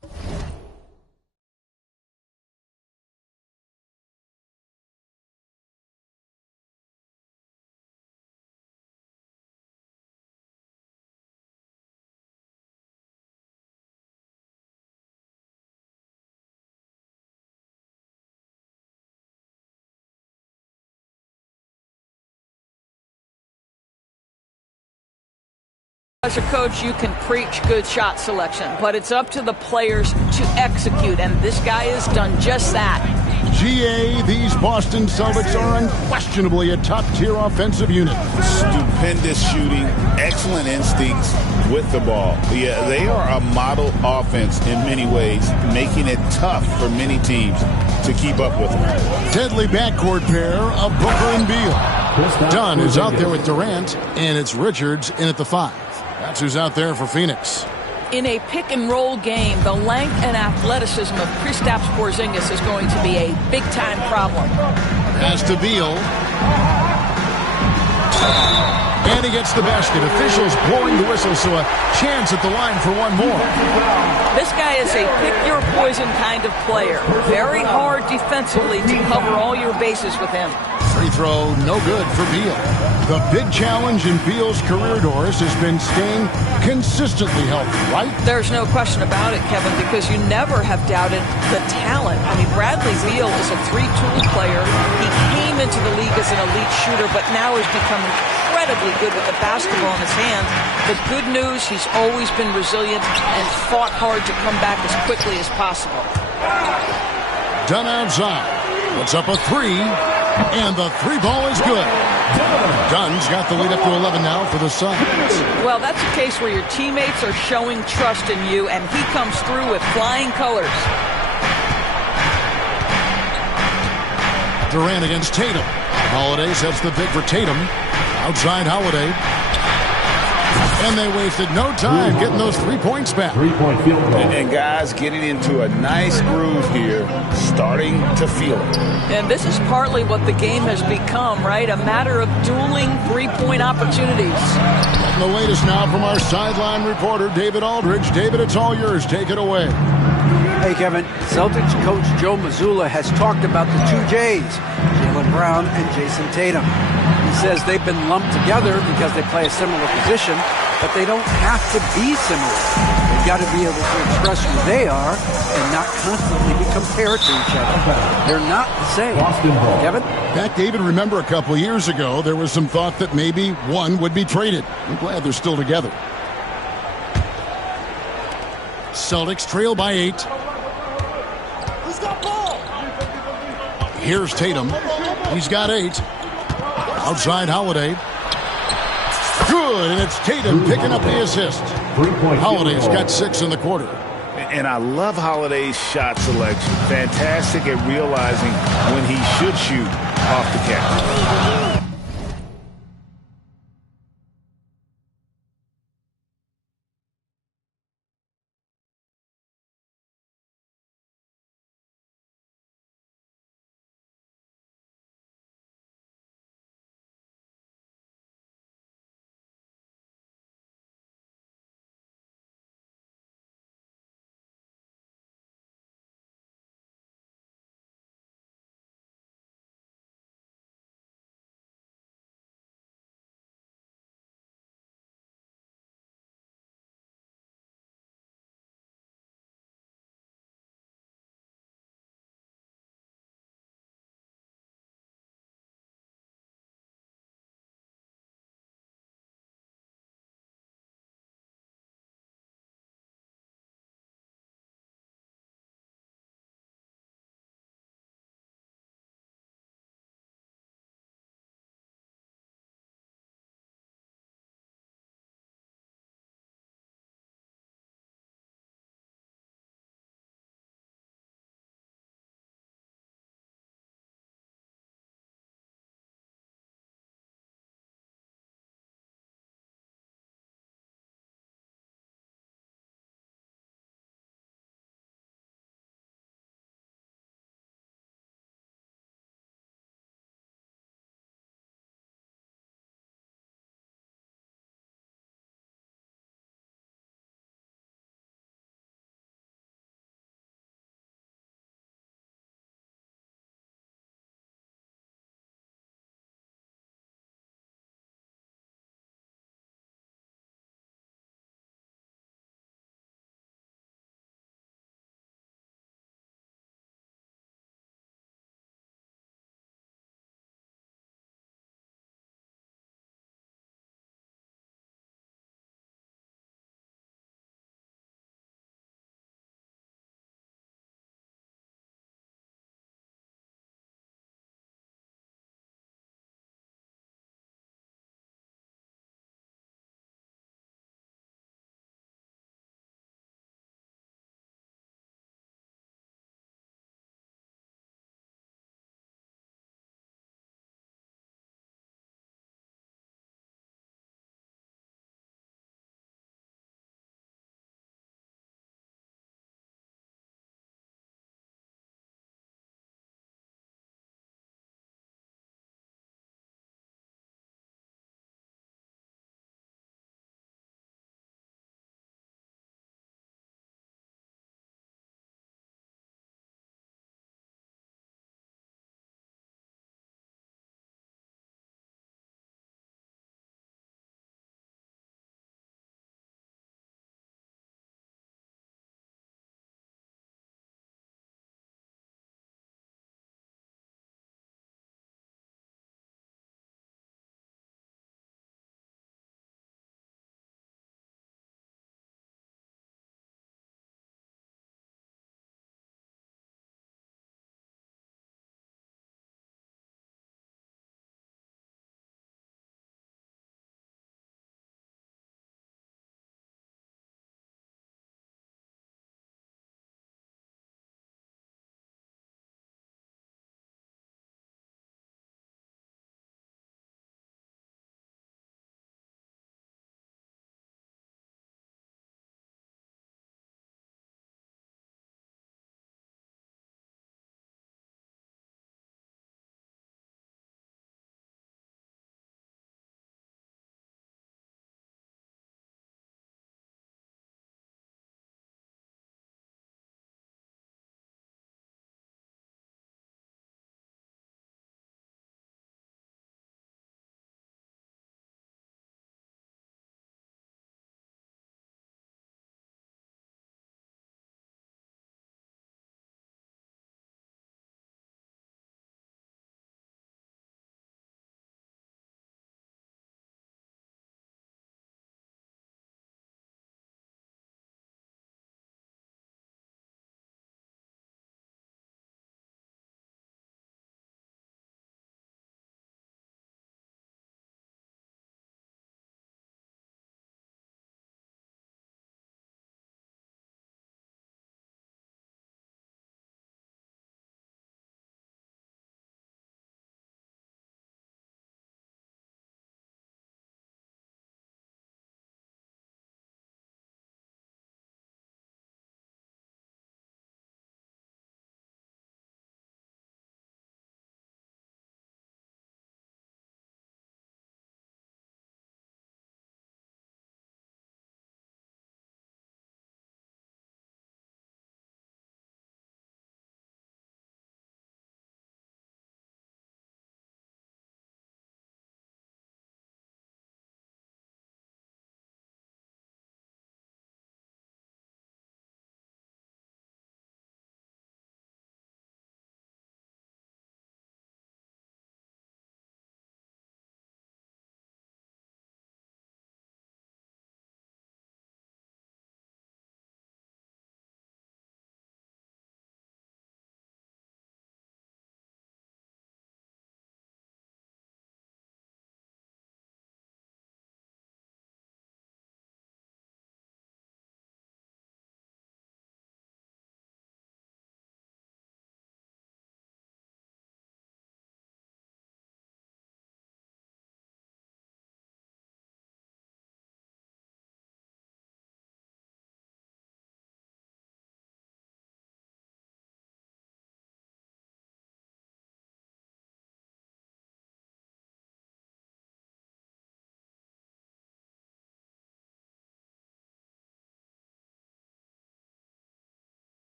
as a coach, you can preach good shot selection, but it's up to the players to execute, and this guy has done just that. GA, these Boston Celtics are unquestionably a top-tier offensive unit. Stupendous shooting, excellent instincts with the ball. Yeah, they are a model offense in many ways, making it tough for many teams to keep up with them. Deadly backcourt pair of Booker and Beal. Dunn is out there with Durant, and it's Richards in at the 5. That's who's out there for Phoenix. In a pick-and-roll game, the length and athleticism of Kristaps Porzingis is going to be a big-time problem. Pass to Beal. And he gets the basket. Officials blowing the whistle, so a chance at the line for one more. This guy is a pick-your-poison kind of player. Very hard defensively to cover all your bases with him. Free throw, no good for Beal. The big challenge in Beal's career, Doris, has been staying consistently healthy, right? There's no question about it, Kevin, because you never have doubted the talent. I mean, Bradley Beal is a three-tool player. He came into the league as an elite shooter, but now has become incredibly good with the basketball in his hands. The good news, he's always been resilient and fought hard to come back as quickly as possible. Dunn outside. Puts up a 3, and the 3 ball is good. Dunn's got the lead up to 11 now for the Suns. Well, that's a case where your teammates are showing trust in you, and he comes through with flying colors. Durant against Tatum. Holiday sets the pick for Tatum. Outside Holiday. And they wasted no time getting those 3 points back. 3-point field goal. And guys getting into a nice groove here, starting to feel it. And this is partly what the game has become, right? A matter of dueling 3-point opportunities. And the latest now from our sideline reporter, David Aldridge. David, it's all yours. Take it away. Hey, Kevin. Celtics coach Joe Mazzulla has talked about the 2 J's, Jaylen Brown and Jason Tatum. He says they've been lumped together because they play a similar position, but they don't have to be similar. They've got to be able to express who they are and not constantly be compared to each other. They're not the same. Kevin? Back, David, remember a couple of years ago, there was some thought that maybe one would be traded. I'm glad they're still together. Celtics trail by 8. Here's Tatum. He's got 8. Outside Holiday. Good, and it's Tatum picking up the assist. Holiday's got 6 in the quarter. And I love Holiday's shot selection. Fantastic at realizing when he should shoot off the catch.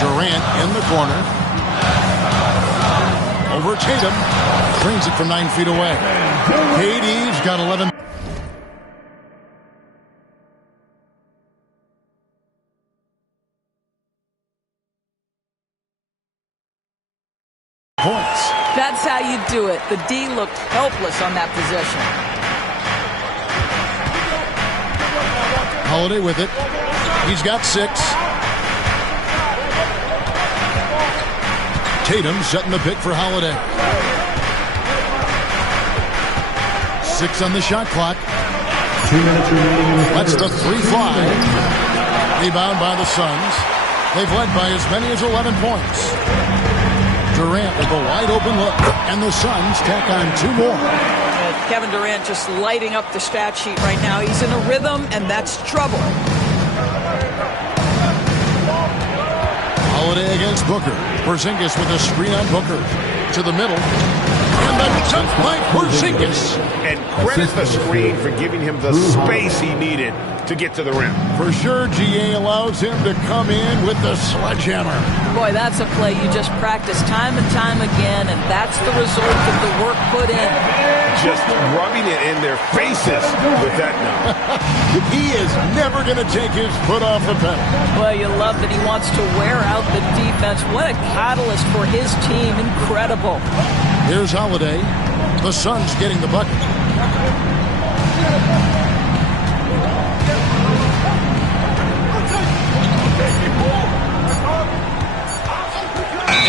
Durant in the corner. Over Tatum. Brings it from 9 feet away. KD's got 11. Points. That's how you do it. The D looked helpless on that possession. Holiday with it. He's got 6. Tatum setting the pick for Holiday. 6 on the shot clock. 2 minutes remaining. That's the 3 fly. Rebound by the Suns. They've led by as many as 11 points. Durant with a wide open look, and the Suns tack on 2 more. Kevin Durant just lighting up the stat sheet right now. He's in a rhythm, and that's trouble. Holiday against Booker. Porzingis with a screen on Booker. To the middle. And the dunk by Porzingis. And credit the screen for giving him the space he needed to get to the rim. For sure, GA allows him to come in with the sledgehammer. Boy, that's a play you just practice time and time again, and that's the result of the work put in. Just rubbing it in their faces with that note. He is never going to take his foot off the pedal. Well, you love that he wants to wear out the defense. What a catalyst for his team. Incredible. Here's Holiday. The Suns getting the bucket.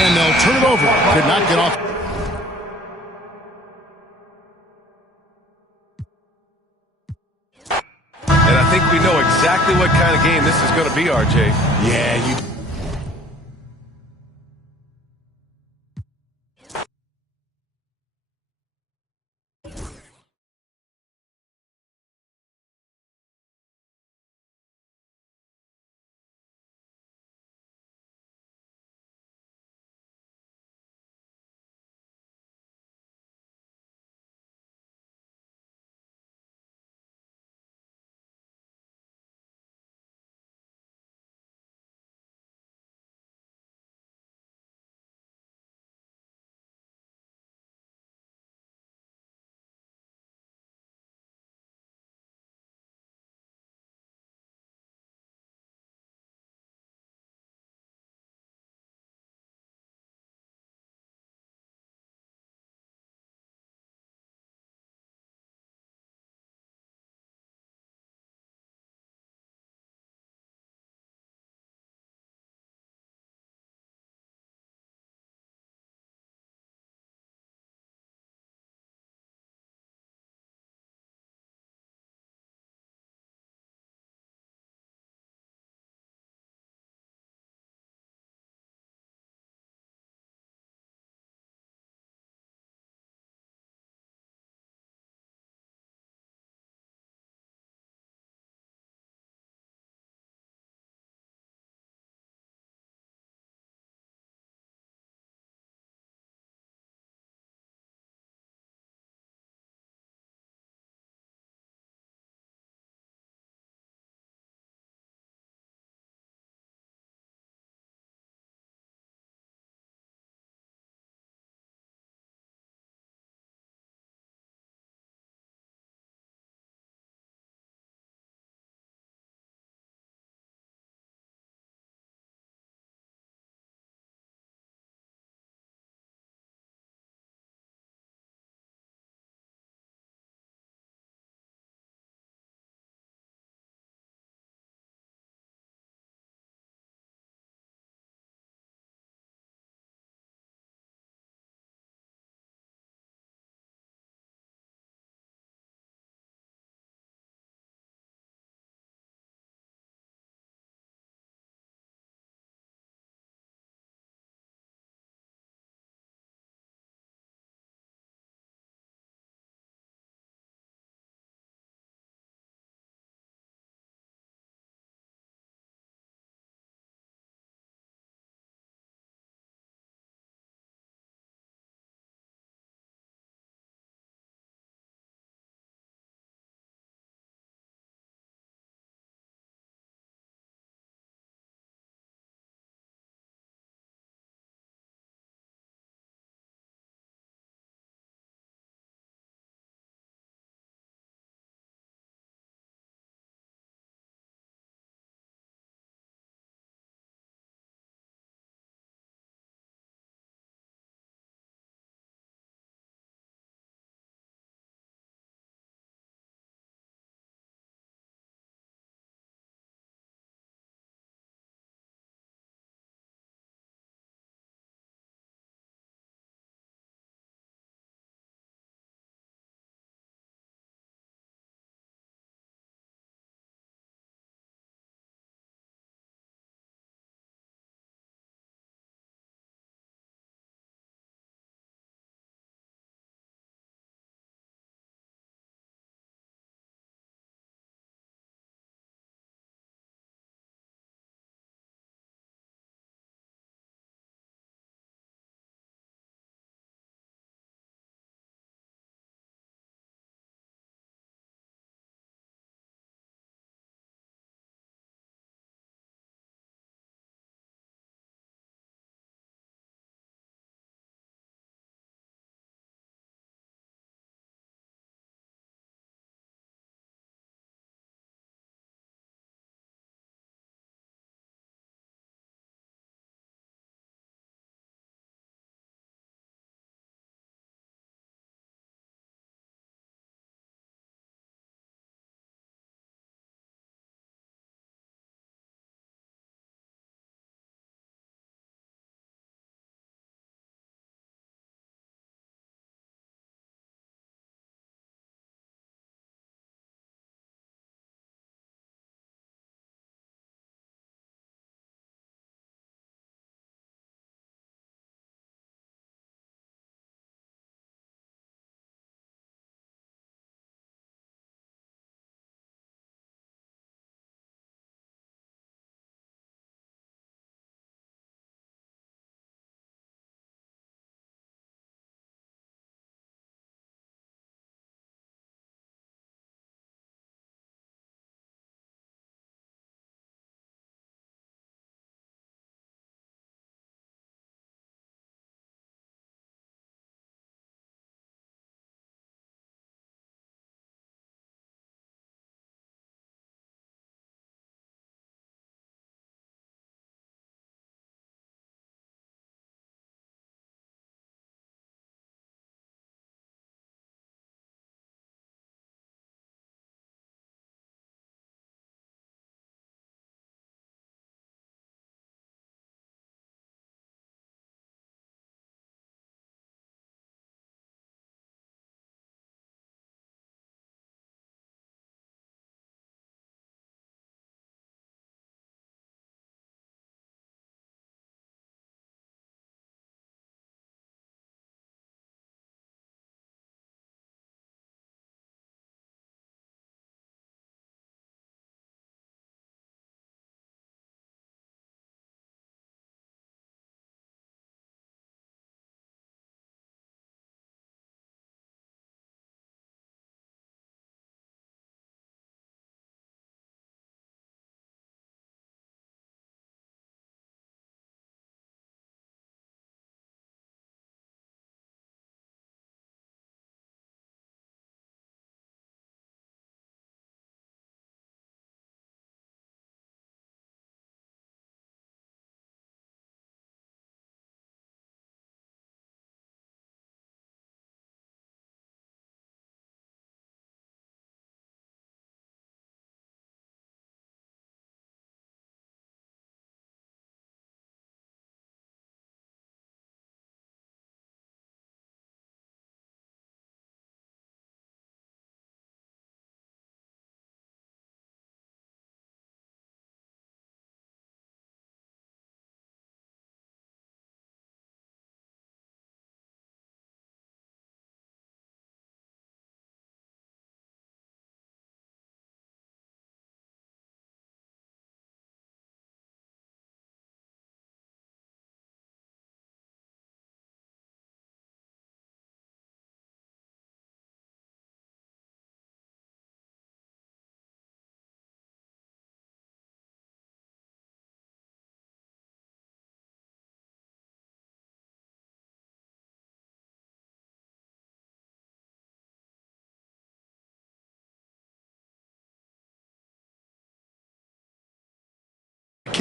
And they'll turn it over. Could not get off. And I think we know exactly what kind of game this is going to be, RJ. Yeah, you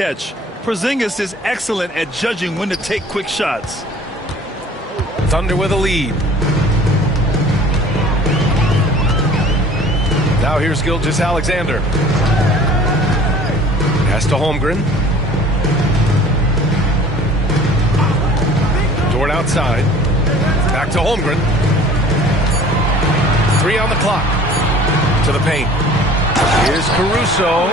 catch. Porzingis is excellent at judging when to take quick shots. Thunder with a lead. Now here's Gilgeous-Alexander. Pass to Holmgren. Dort outside. Back to Holmgren. 3 on the clock. To the paint. Here's Caruso.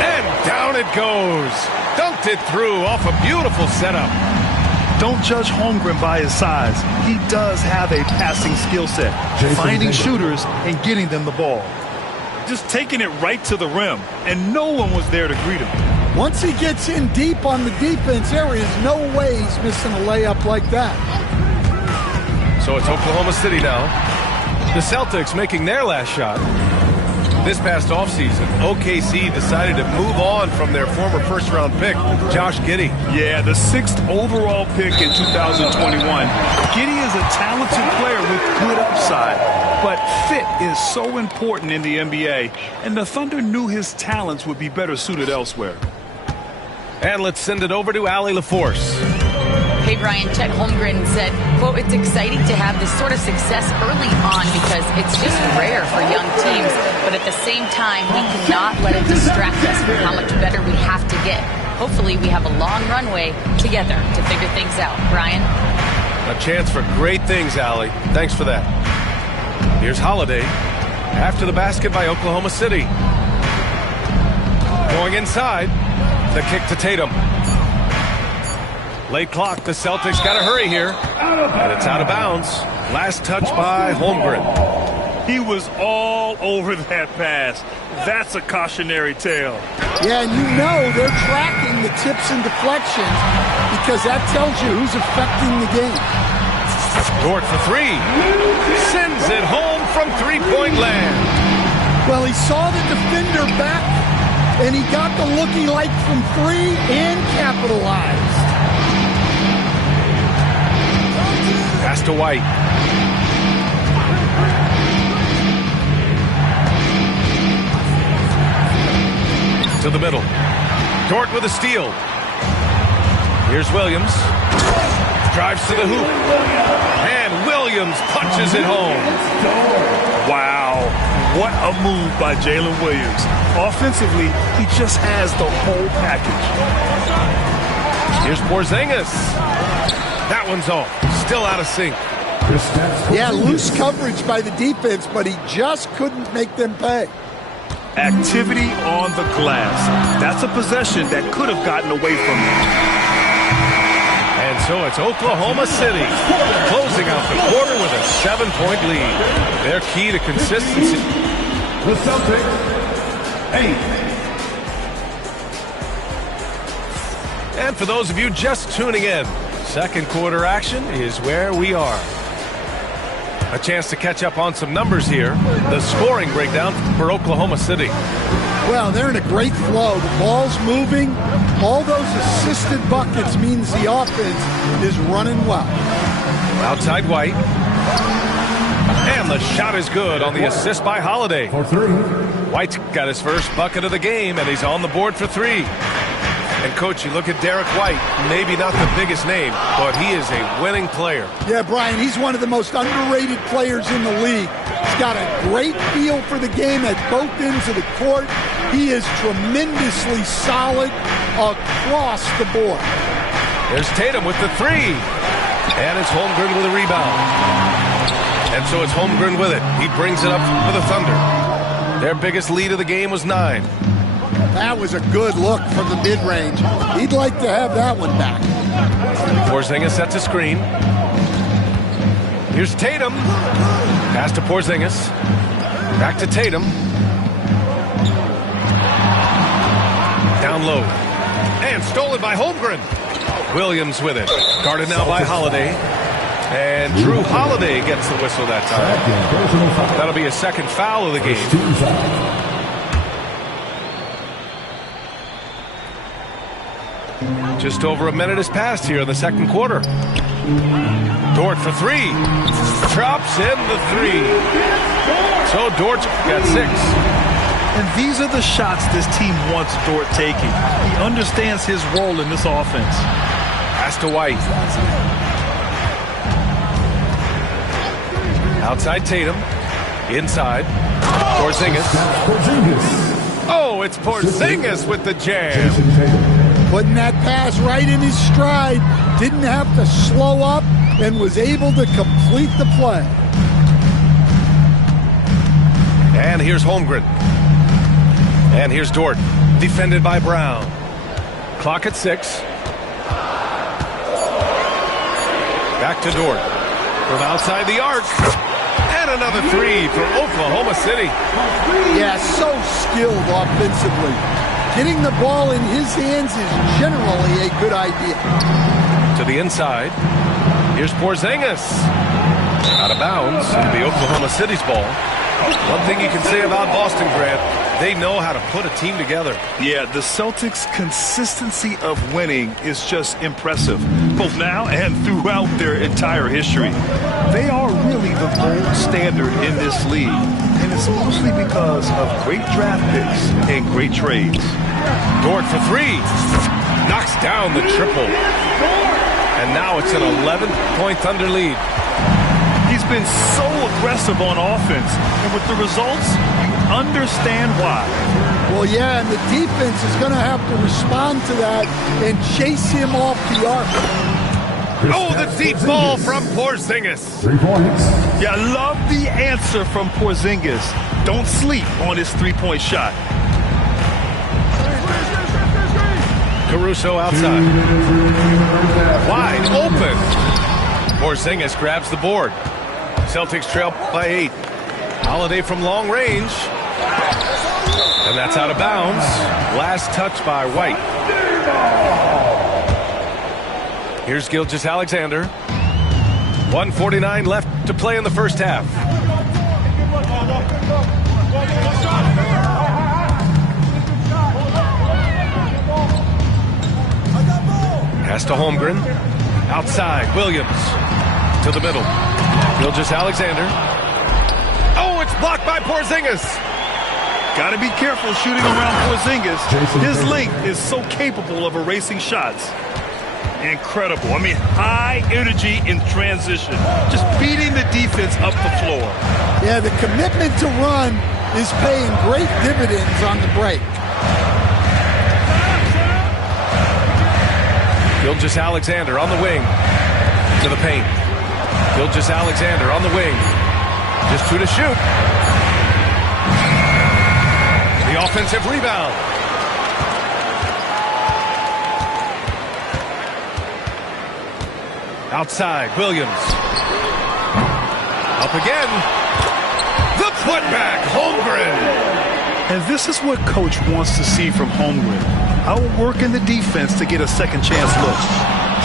And down it goes. Dunked it through off a beautiful setup. Don't judge Holmgren by his size. He does have a passing skill set, finding shooters and getting them the ball. Just taking it right to the rim, and no one was there to greet him. Once he gets in deep on the defense, there is no way he's missing a layup like that. So it's Oklahoma City now. The Celtics making their last shot. This past offseason, OKC decided to move on from their former first-round pick, Josh Giddey. Yeah, the 6th overall pick in 2021. Giddey is a talented player with good upside, but fit is so important in the NBA, and the Thunder knew his talents would be better suited elsewhere. And let's send it over to Allie LaForce. Hey, Brian, Chet Holmgren said, quote, "It's exciting to have this sort of success early on because it's just rare for young teams. But at the same time, we cannot let it distract us from how much better we have to get. Hopefully, we have a long runway together to figure things out." Brian? A chance for great things, Allie. Thanks for that. Here's Holiday. After the basket by Oklahoma City. Going inside. The kick to Tatum. Late clock, the Celtics got to hurry here. And it's out of bounds. Last touch by Holmgren. He was all over that pass. That's a cautionary tale. Yeah, and you know they're tracking the tips and deflections because that tells you who's affecting the game. Dort for 3. Sends it home from three-point land. Well, he saw the defender back, and he got the look he liked from 3 and capitalized. Pass to White. To the middle. Dort with a steal. Here's Williams. Drives to the hoop. And Williams punches it home. Wow. What a move by Jalen Williams. Offensively, he just has the whole package. Here's Porzingis. That one's off. Still out of sync. Yeah, loose coverage by the defense, but he just couldn't make them pay. Activity on the glass. That's a possession that could have gotten away from him. And so it's Oklahoma City closing out the quarter with a 7-point lead. Their key to consistency. The Celtics, 8. And for those of you just tuning in, second quarter action is where we are. A chance to catch up on some numbers here. The scoring breakdown for Oklahoma City. Well, they're in a great flow. The ball's moving. All those assisted buckets means the offense is running well. Outside White. And the shot is good on the assist by Holiday. For 3. White's got his first bucket of the game, and he's on the board for 3. And, Coach, you look at Derek White, maybe not the biggest name, but he is a winning player. Yeah, Brian, he's one of the most underrated players in the league. He's got a great feel for the game at both ends of the court. He is tremendously solid across the board. There's Tatum with the 3. And it's Holmgren with a rebound. And so it's Holmgren with it. He brings it up for the Thunder. Their biggest lead of the game was 9. That was a good look from the mid-range. He'd like to have that one back. Porzingis sets a screen. Here's Tatum. Pass to Porzingis. Back to Tatum. Down low. And stolen by Holmgren. Williams with it. Guarded now by Holiday. And Drew Holiday gets the whistle that time. That'll be a second foul of the game. Just over a minute has passed here in the second quarter. Dort for 3. Drops in the 3. So Dort's got 6. And these are the shots this team wants Dort taking. He understands his role in this offense. Pass to White. Outside Tatum. Inside. Porzingis. Oh, it's Porzingis with the jam. Putting that pass right in his stride. Didn't have to slow up and was able to complete the play. And here's Holmgren. And here's Dort. Defended by Brown. Clock at 6. Back to Dort. From outside the arc. And another three for Oklahoma City. Yeah, so skilled offensively. Getting the ball in his hands is generally a good idea. To the inside. Here's Porzingis. Out of bounds into the Oklahoma City's ball. One thing you can say about Boston, Grant, they know how to put a team together. Yeah, the Celtics' consistency of winning is just impressive, both now and throughout their entire history. They are really the gold standard in this league, and it's mostly because of great draft picks and great trades. Dort for three. Knocks down the triple. And now it's an 11-point Thunder lead. He's been so aggressive on offense, and with the results, you understand why. Well, yeah, and the defense is going to have to respond to that and chase him off the arc. Oh, the deep ball from Porzingis. 3 points. Yeah, I love the answer from Porzingis. Don't sleep on his three-point shot. Caruso outside. Wide open. Porzingis grabs the board. Celtics trail by 8. Holiday from long range. And that's out of bounds. Last touch by White. Here's Gilgeous-Alexander. 1:49 left to play in the first half. Pass to Holmgren. Outside, Williams. To the middle. Gilgeous-Alexander. Oh, it's blocked by Porzingis. Got to be careful shooting around Porzingis. His length is so capable of erasing shots. Incredible. I mean, high energy in transition. Just beating the defense up the floor. Yeah, the commitment to run is paying great dividends on the break. Gilgeous-Alexander on the wing. To the paint. Gilgeous-Alexander on the wing. Just 2 to shoot. The offensive rebound. Outside, Williams. Up again. The putback, Holmgren. And this is what Coach wants to see from Holmgren. Outworking the defense to get a second chance look.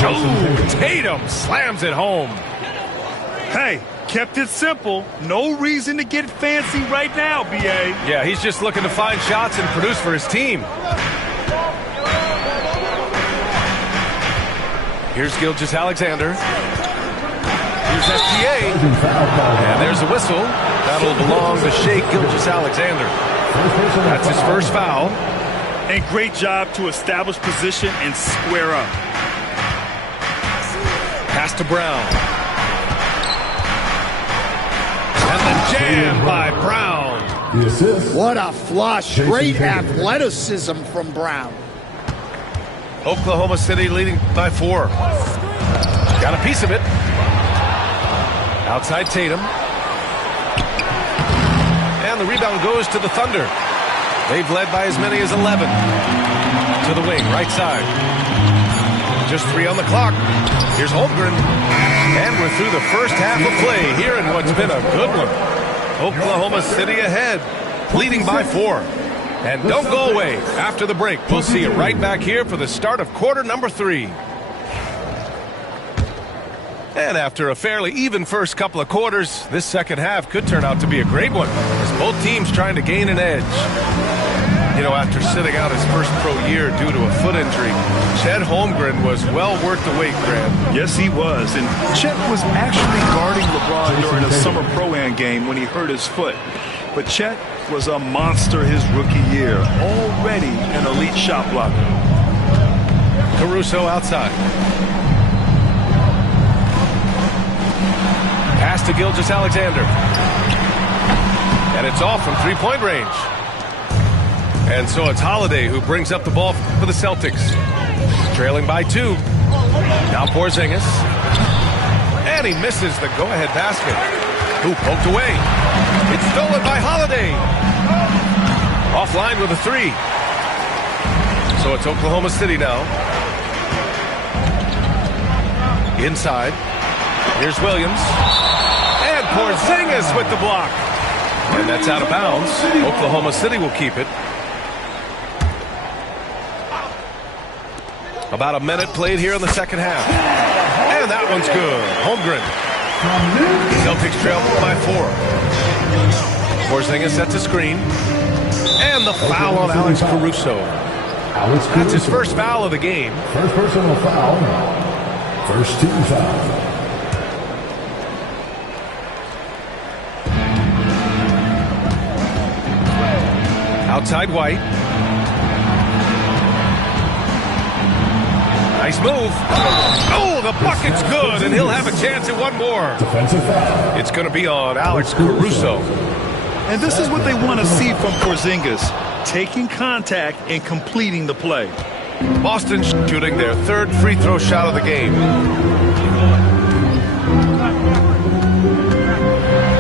Oh, Tatum slams it home. Hey, kept it simple. No reason to get fancy right now, B.A. Yeah, he's just looking to find shots and produce for his team. Here's Gilgeous-Alexander. Here's SGA. And there's a whistle. That'll belong to Shai Gilgeous-Alexander. That's his first foul. And great job to establish position and square up. Pass to Brown. And the jam by Brown. What a flush. Great athleticism from Brown. Oklahoma City leading by 4. Got a piece of it. Outside Tatum. And the rebound goes to the Thunder. They've led by as many as 11. To the wing, right side. Just 3 on the clock. Here's Holmgren. And we're through the first half of play here in what's been a good one. Oklahoma City ahead, leading by 4. And don't go away. After the break, we'll see you right back here for the start of quarter number 3. And after a fairly even first couple of quarters, this second half could turn out to be a great one, as both teams trying to gain an edge. You know, after sitting out his first pro year due to a foot injury, Chet Holmgren was well worth the wait, Grant. Yes, he was. And Chet was actually guarding LeBron during a summer pro-am game when he hurt his foot. but Chet was a monster his rookie year, already an elite shot blocker. Caruso outside. Pass to Gilgeous-Alexander. And it's off from three-point range. And so it's Holiday who brings up the ball for the Celtics. Trailing by 2. Now Porzingis. And he misses the go-ahead basket. Who poked away. It's stolen by Holiday. Offline with a 3. So it's Oklahoma City now. Inside. Here's Williams. And Porzingis with the block. And that's out of bounds. Oklahoma City will keep it. About a minute played here in the second half. And that one's good. Holmgren. Celtics trail by 4. Porzingis sets a screen. And the foul on Alex Caruso. That's his first foul of the game. First personal foul. First team foul. Outside White. Nice move. Oh, the bucket's good, and he'll have a chance at one more. Defensive foul. It's going to be on Alex Caruso. And this is what they want to see from Porzingis, taking contact and completing the play. Boston shooting their third free throw shot of the game.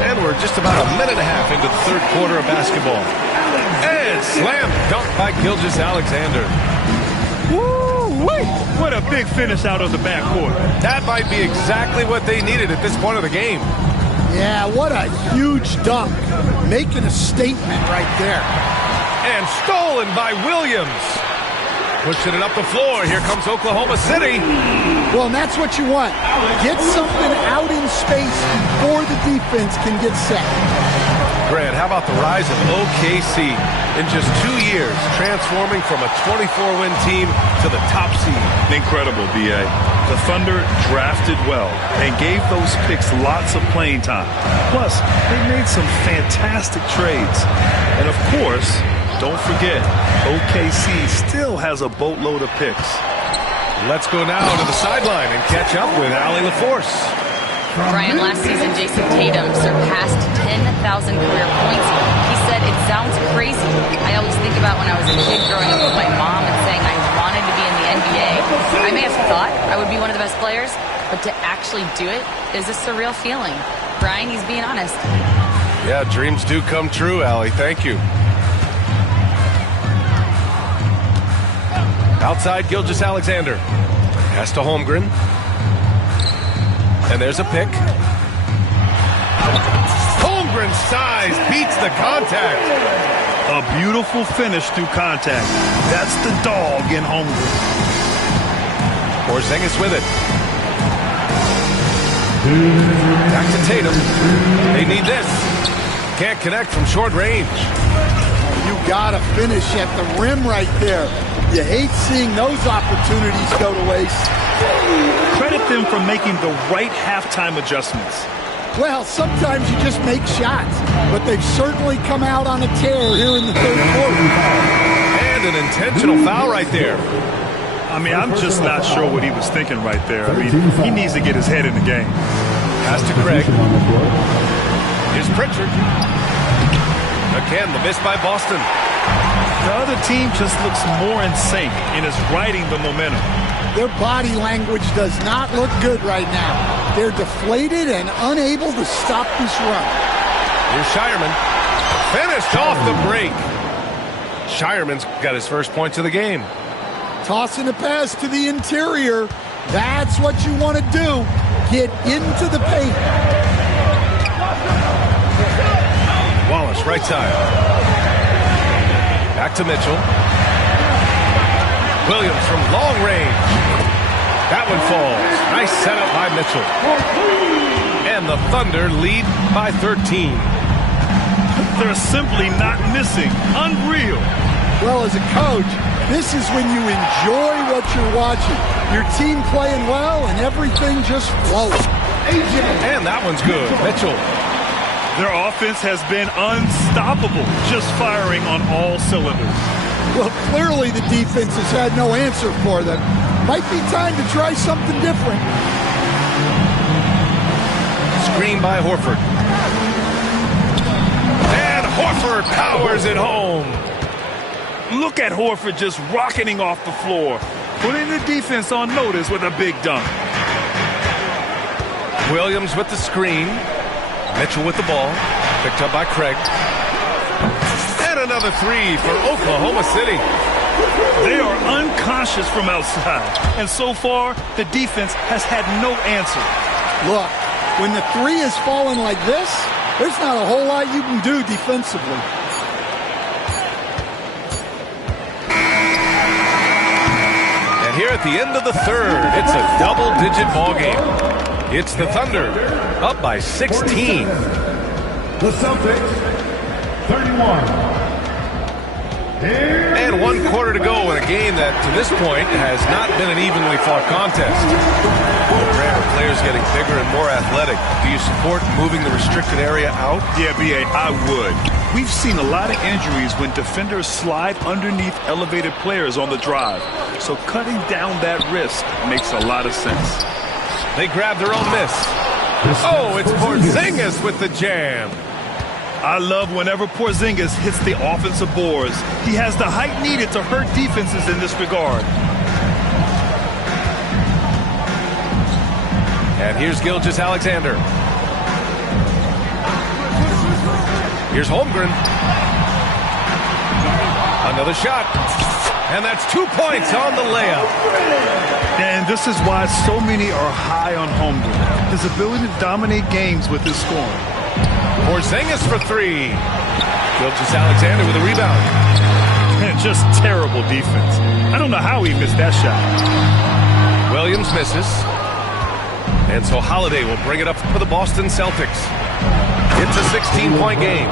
And we're just about a minute and a half into the third quarter of basketball. And slam dunk by Gilgeous-Alexander. Woo-wee! What a big finish out of the backcourt. That might be exactly what they needed at this point of the game. Yeah, what a huge dunk. Making a statement right there. And stolen by Williams. Pushing it up the floor. Here comes Oklahoma City. Well, and that's what you want. Get something out in space before the defense can get set. Grant, how about the rise of OKC in just 2 years, transforming from a 24-win team to the top seed? Incredible, B.A. The Thunder drafted well and gave those picks lots of playing time. Plus, they made some fantastic trades. And of course, don't forget, OKC still has a boatload of picks. Let's go now to the sideline and catch up with Allie LaForce. Brian, last season, Jason Tatum surpassed 10,000 career points. He said, it sounds crazy. I always think about when I was a kid growing up with my mom and saying I wanted to be in the NBA. I may have thought I would be one of the best players, but to actually do it is a surreal feeling. Brian, he's being honest. Yeah, dreams do come true, Allie. Thank you. Outside, Gilgeous-Alexander. Pass to Holmgren. And there's a pick. Holmgren's size beats the contact. A beautiful finish through contact. That's the dog in Holmgren. Porzingis with it. Back to Tatum. They need this. Can't connect from short range. You got to finish at the rim right there. You hate seeing those opportunities go to waste. Credit them for making the right halftime adjustments. Well, sometimes you just make shots, but they've certainly come out on a tear here in the third quarter. And an intentional foul right there. I mean, I'm just not sure what he was thinking right there. I mean, he needs to get his head in the game. Pass to Craig. Here's Pritchard. Again, the miss by Boston. The other team just looks more in sync and is riding the momentum. Their body language does not look good right now. They're deflated and unable to stop this run. Here's Shireman. Finished off the break. Shireman's got his first points of the game. Tossing a pass to the interior. That's what you want to do. Get into the paint. Wallace, right side. Back to Mitchell. Williams from long range. That one falls. Nice setup by Mitchell. And the Thunder lead by 13. They're simply not missing. Unreal. Well, as a coach, this is when you enjoy what you're watching. Your team playing well and everything just flows. And that one's good. Mitchell. Their offense has been unstoppable, just firing on all cylinders. Well, clearly the defense has had no answer for them. Might be time to try something different. Screen by Horford. And Horford powers it home. Look at Horford just rocketing off the floor, putting the defense on notice with a big dunk. Williams with the screen. Mitchell with the ball. Picked up by Craig. And another three for Oklahoma City. They are unconscious from outside, and so far, the defense has had no answer. Look, when the three is falling like this, there's not a whole lot you can do defensively. And here at the end of the third, it's a double-digit ball game. It's the Thunder, up by 16. The Celtics, 31. And 1 quarter to go in a game that, to this point, has not been an evenly fought contest. Granted, players getting bigger and more athletic. Do you support moving the restricted area out? Yeah, B.A., I would. We've seen a lot of injuries when defenders slide underneath elevated players on the drive. So cutting down that risk makes a lot of sense. They grab their own miss. Oh, it's Porzingis with the jam. I love whenever Porzingis hits the offensive boards. He has the height needed to hurt defenses in this regard. And here's Gilgeous-Alexander. Here's Holmgren. Another shot. And that's 2 points on the layup. And this is why so many are high on Holmgren. His ability to dominate games with his scoring. Porzingis for three. Gilgeous-Alexander with a rebound. And just terrible defense. I don't know how he missed that shot. Williams misses. And so Holiday will bring it up for the Boston Celtics. It's a 16-point game.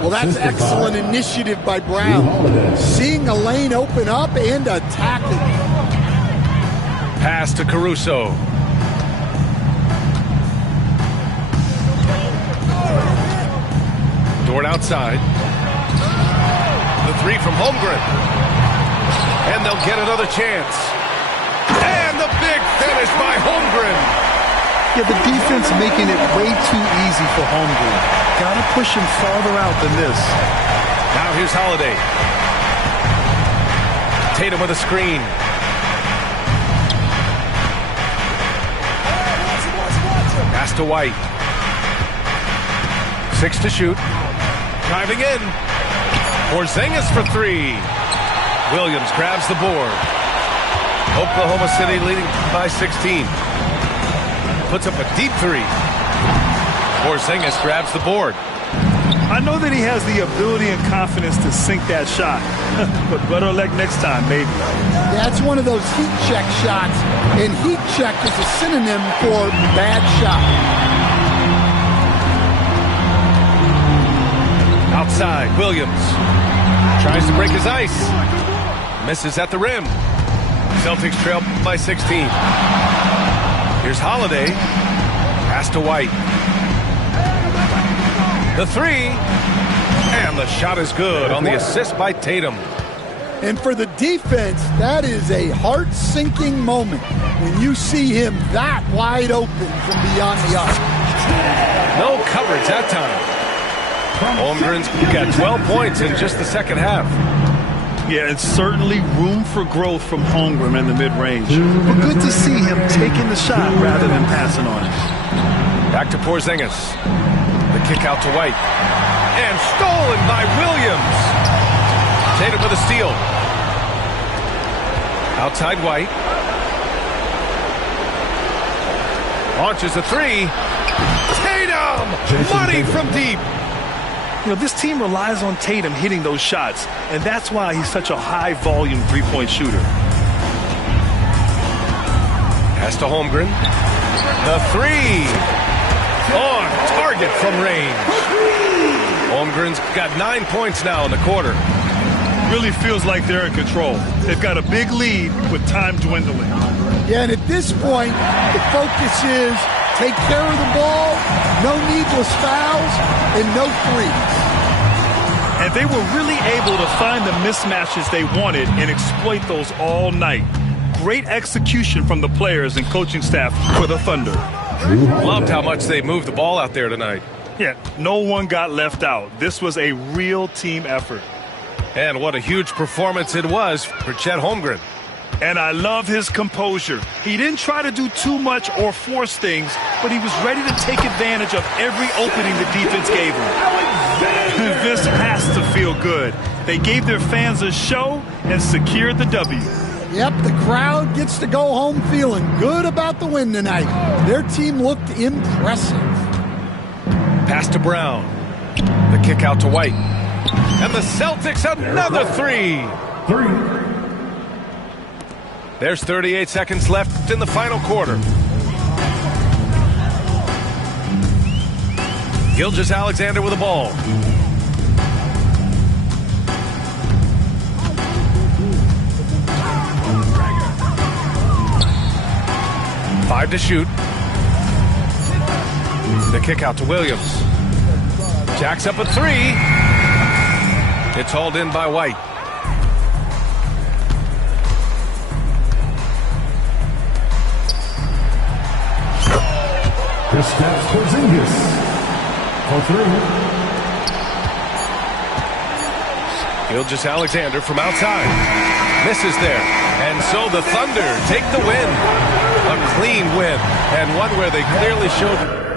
Well, that's excellent initiative by Brown. Seeing a lane open up and attacking. Pass to Caruso. Dort outside. The three from Holmgren. And they'll get another chance. And the big finish by Holmgren. Yeah, the defense making it way too easy for Holmgren. Gotta push him farther out than this. Now here's Holiday. Tatum with a screen. Pass to White. 6 to shoot. Driving in. Porzingis for three. Williams grabs the board. Oklahoma City leading by 16. Puts up a deep three. Porzingis grabs the board. I know that he has the ability and confidence to sink that shot. But better luck next time, maybe. That's one of those heat check shots. And heat check is a synonym for bad shot. Outside, Williams tries to break his ice. Misses at the rim. Celtics trail by 16. Here's Holiday. Pass to White. The three. And the shot is good on the assist by Tatum. And for the defense, that is a heart-sinking moment when you see him that wide open from beyond the arc. No coverage that time. Holmgren's got 12 points in just the second half. Yeah, it's certainly room for growth from Holmgren in the mid-range. But good to see him taking the shot rather than passing on it. Back to Porzingis. The kick out to White. And stolen by Williams. Tatum with a steal. Outside White. Launches a three. Tatum! Money from deep. You know, this team relies on Tatum hitting those shots, and that's why he's such a high-volume three-point shooter. Pass to Holmgren. The three. On target from range. Holmgren's got 9 points now in the quarter. Really feels like they're in control. They've got a big lead with time dwindling. Yeah, and at this point, the focus is take care of the ball, no needless fouls, and no threes. And they were really able to find the mismatches they wanted and exploit those all night. Great execution from the players and coaching staff for the Thunder. Loved how much they moved the ball out there tonight. Yeah, no one got left out. This was a real team effort. And what a huge performance it was for Chet Holmgren. And I love his composure. He didn't try to do too much or force things, but he was ready to take advantage of every opening the defense gave him. This has to feel good. They gave their fans a show and secured the W. Yep, the crowd gets to go home feeling good about the win tonight. Their team looked impressive. Pass to Brown. The kick out to White. And the Celtics another three. There's 38 seconds left in the final quarter. Gilgeous-Alexander with the ball. Five to shoot. The kick out to Williams. Jacks up a three. It's hauled in by White. Kristaps Porzingis for three. Gilgeous-Alexander from outside. Misses there. And so the Thunder take the win. A clean win. And one where they clearly showed...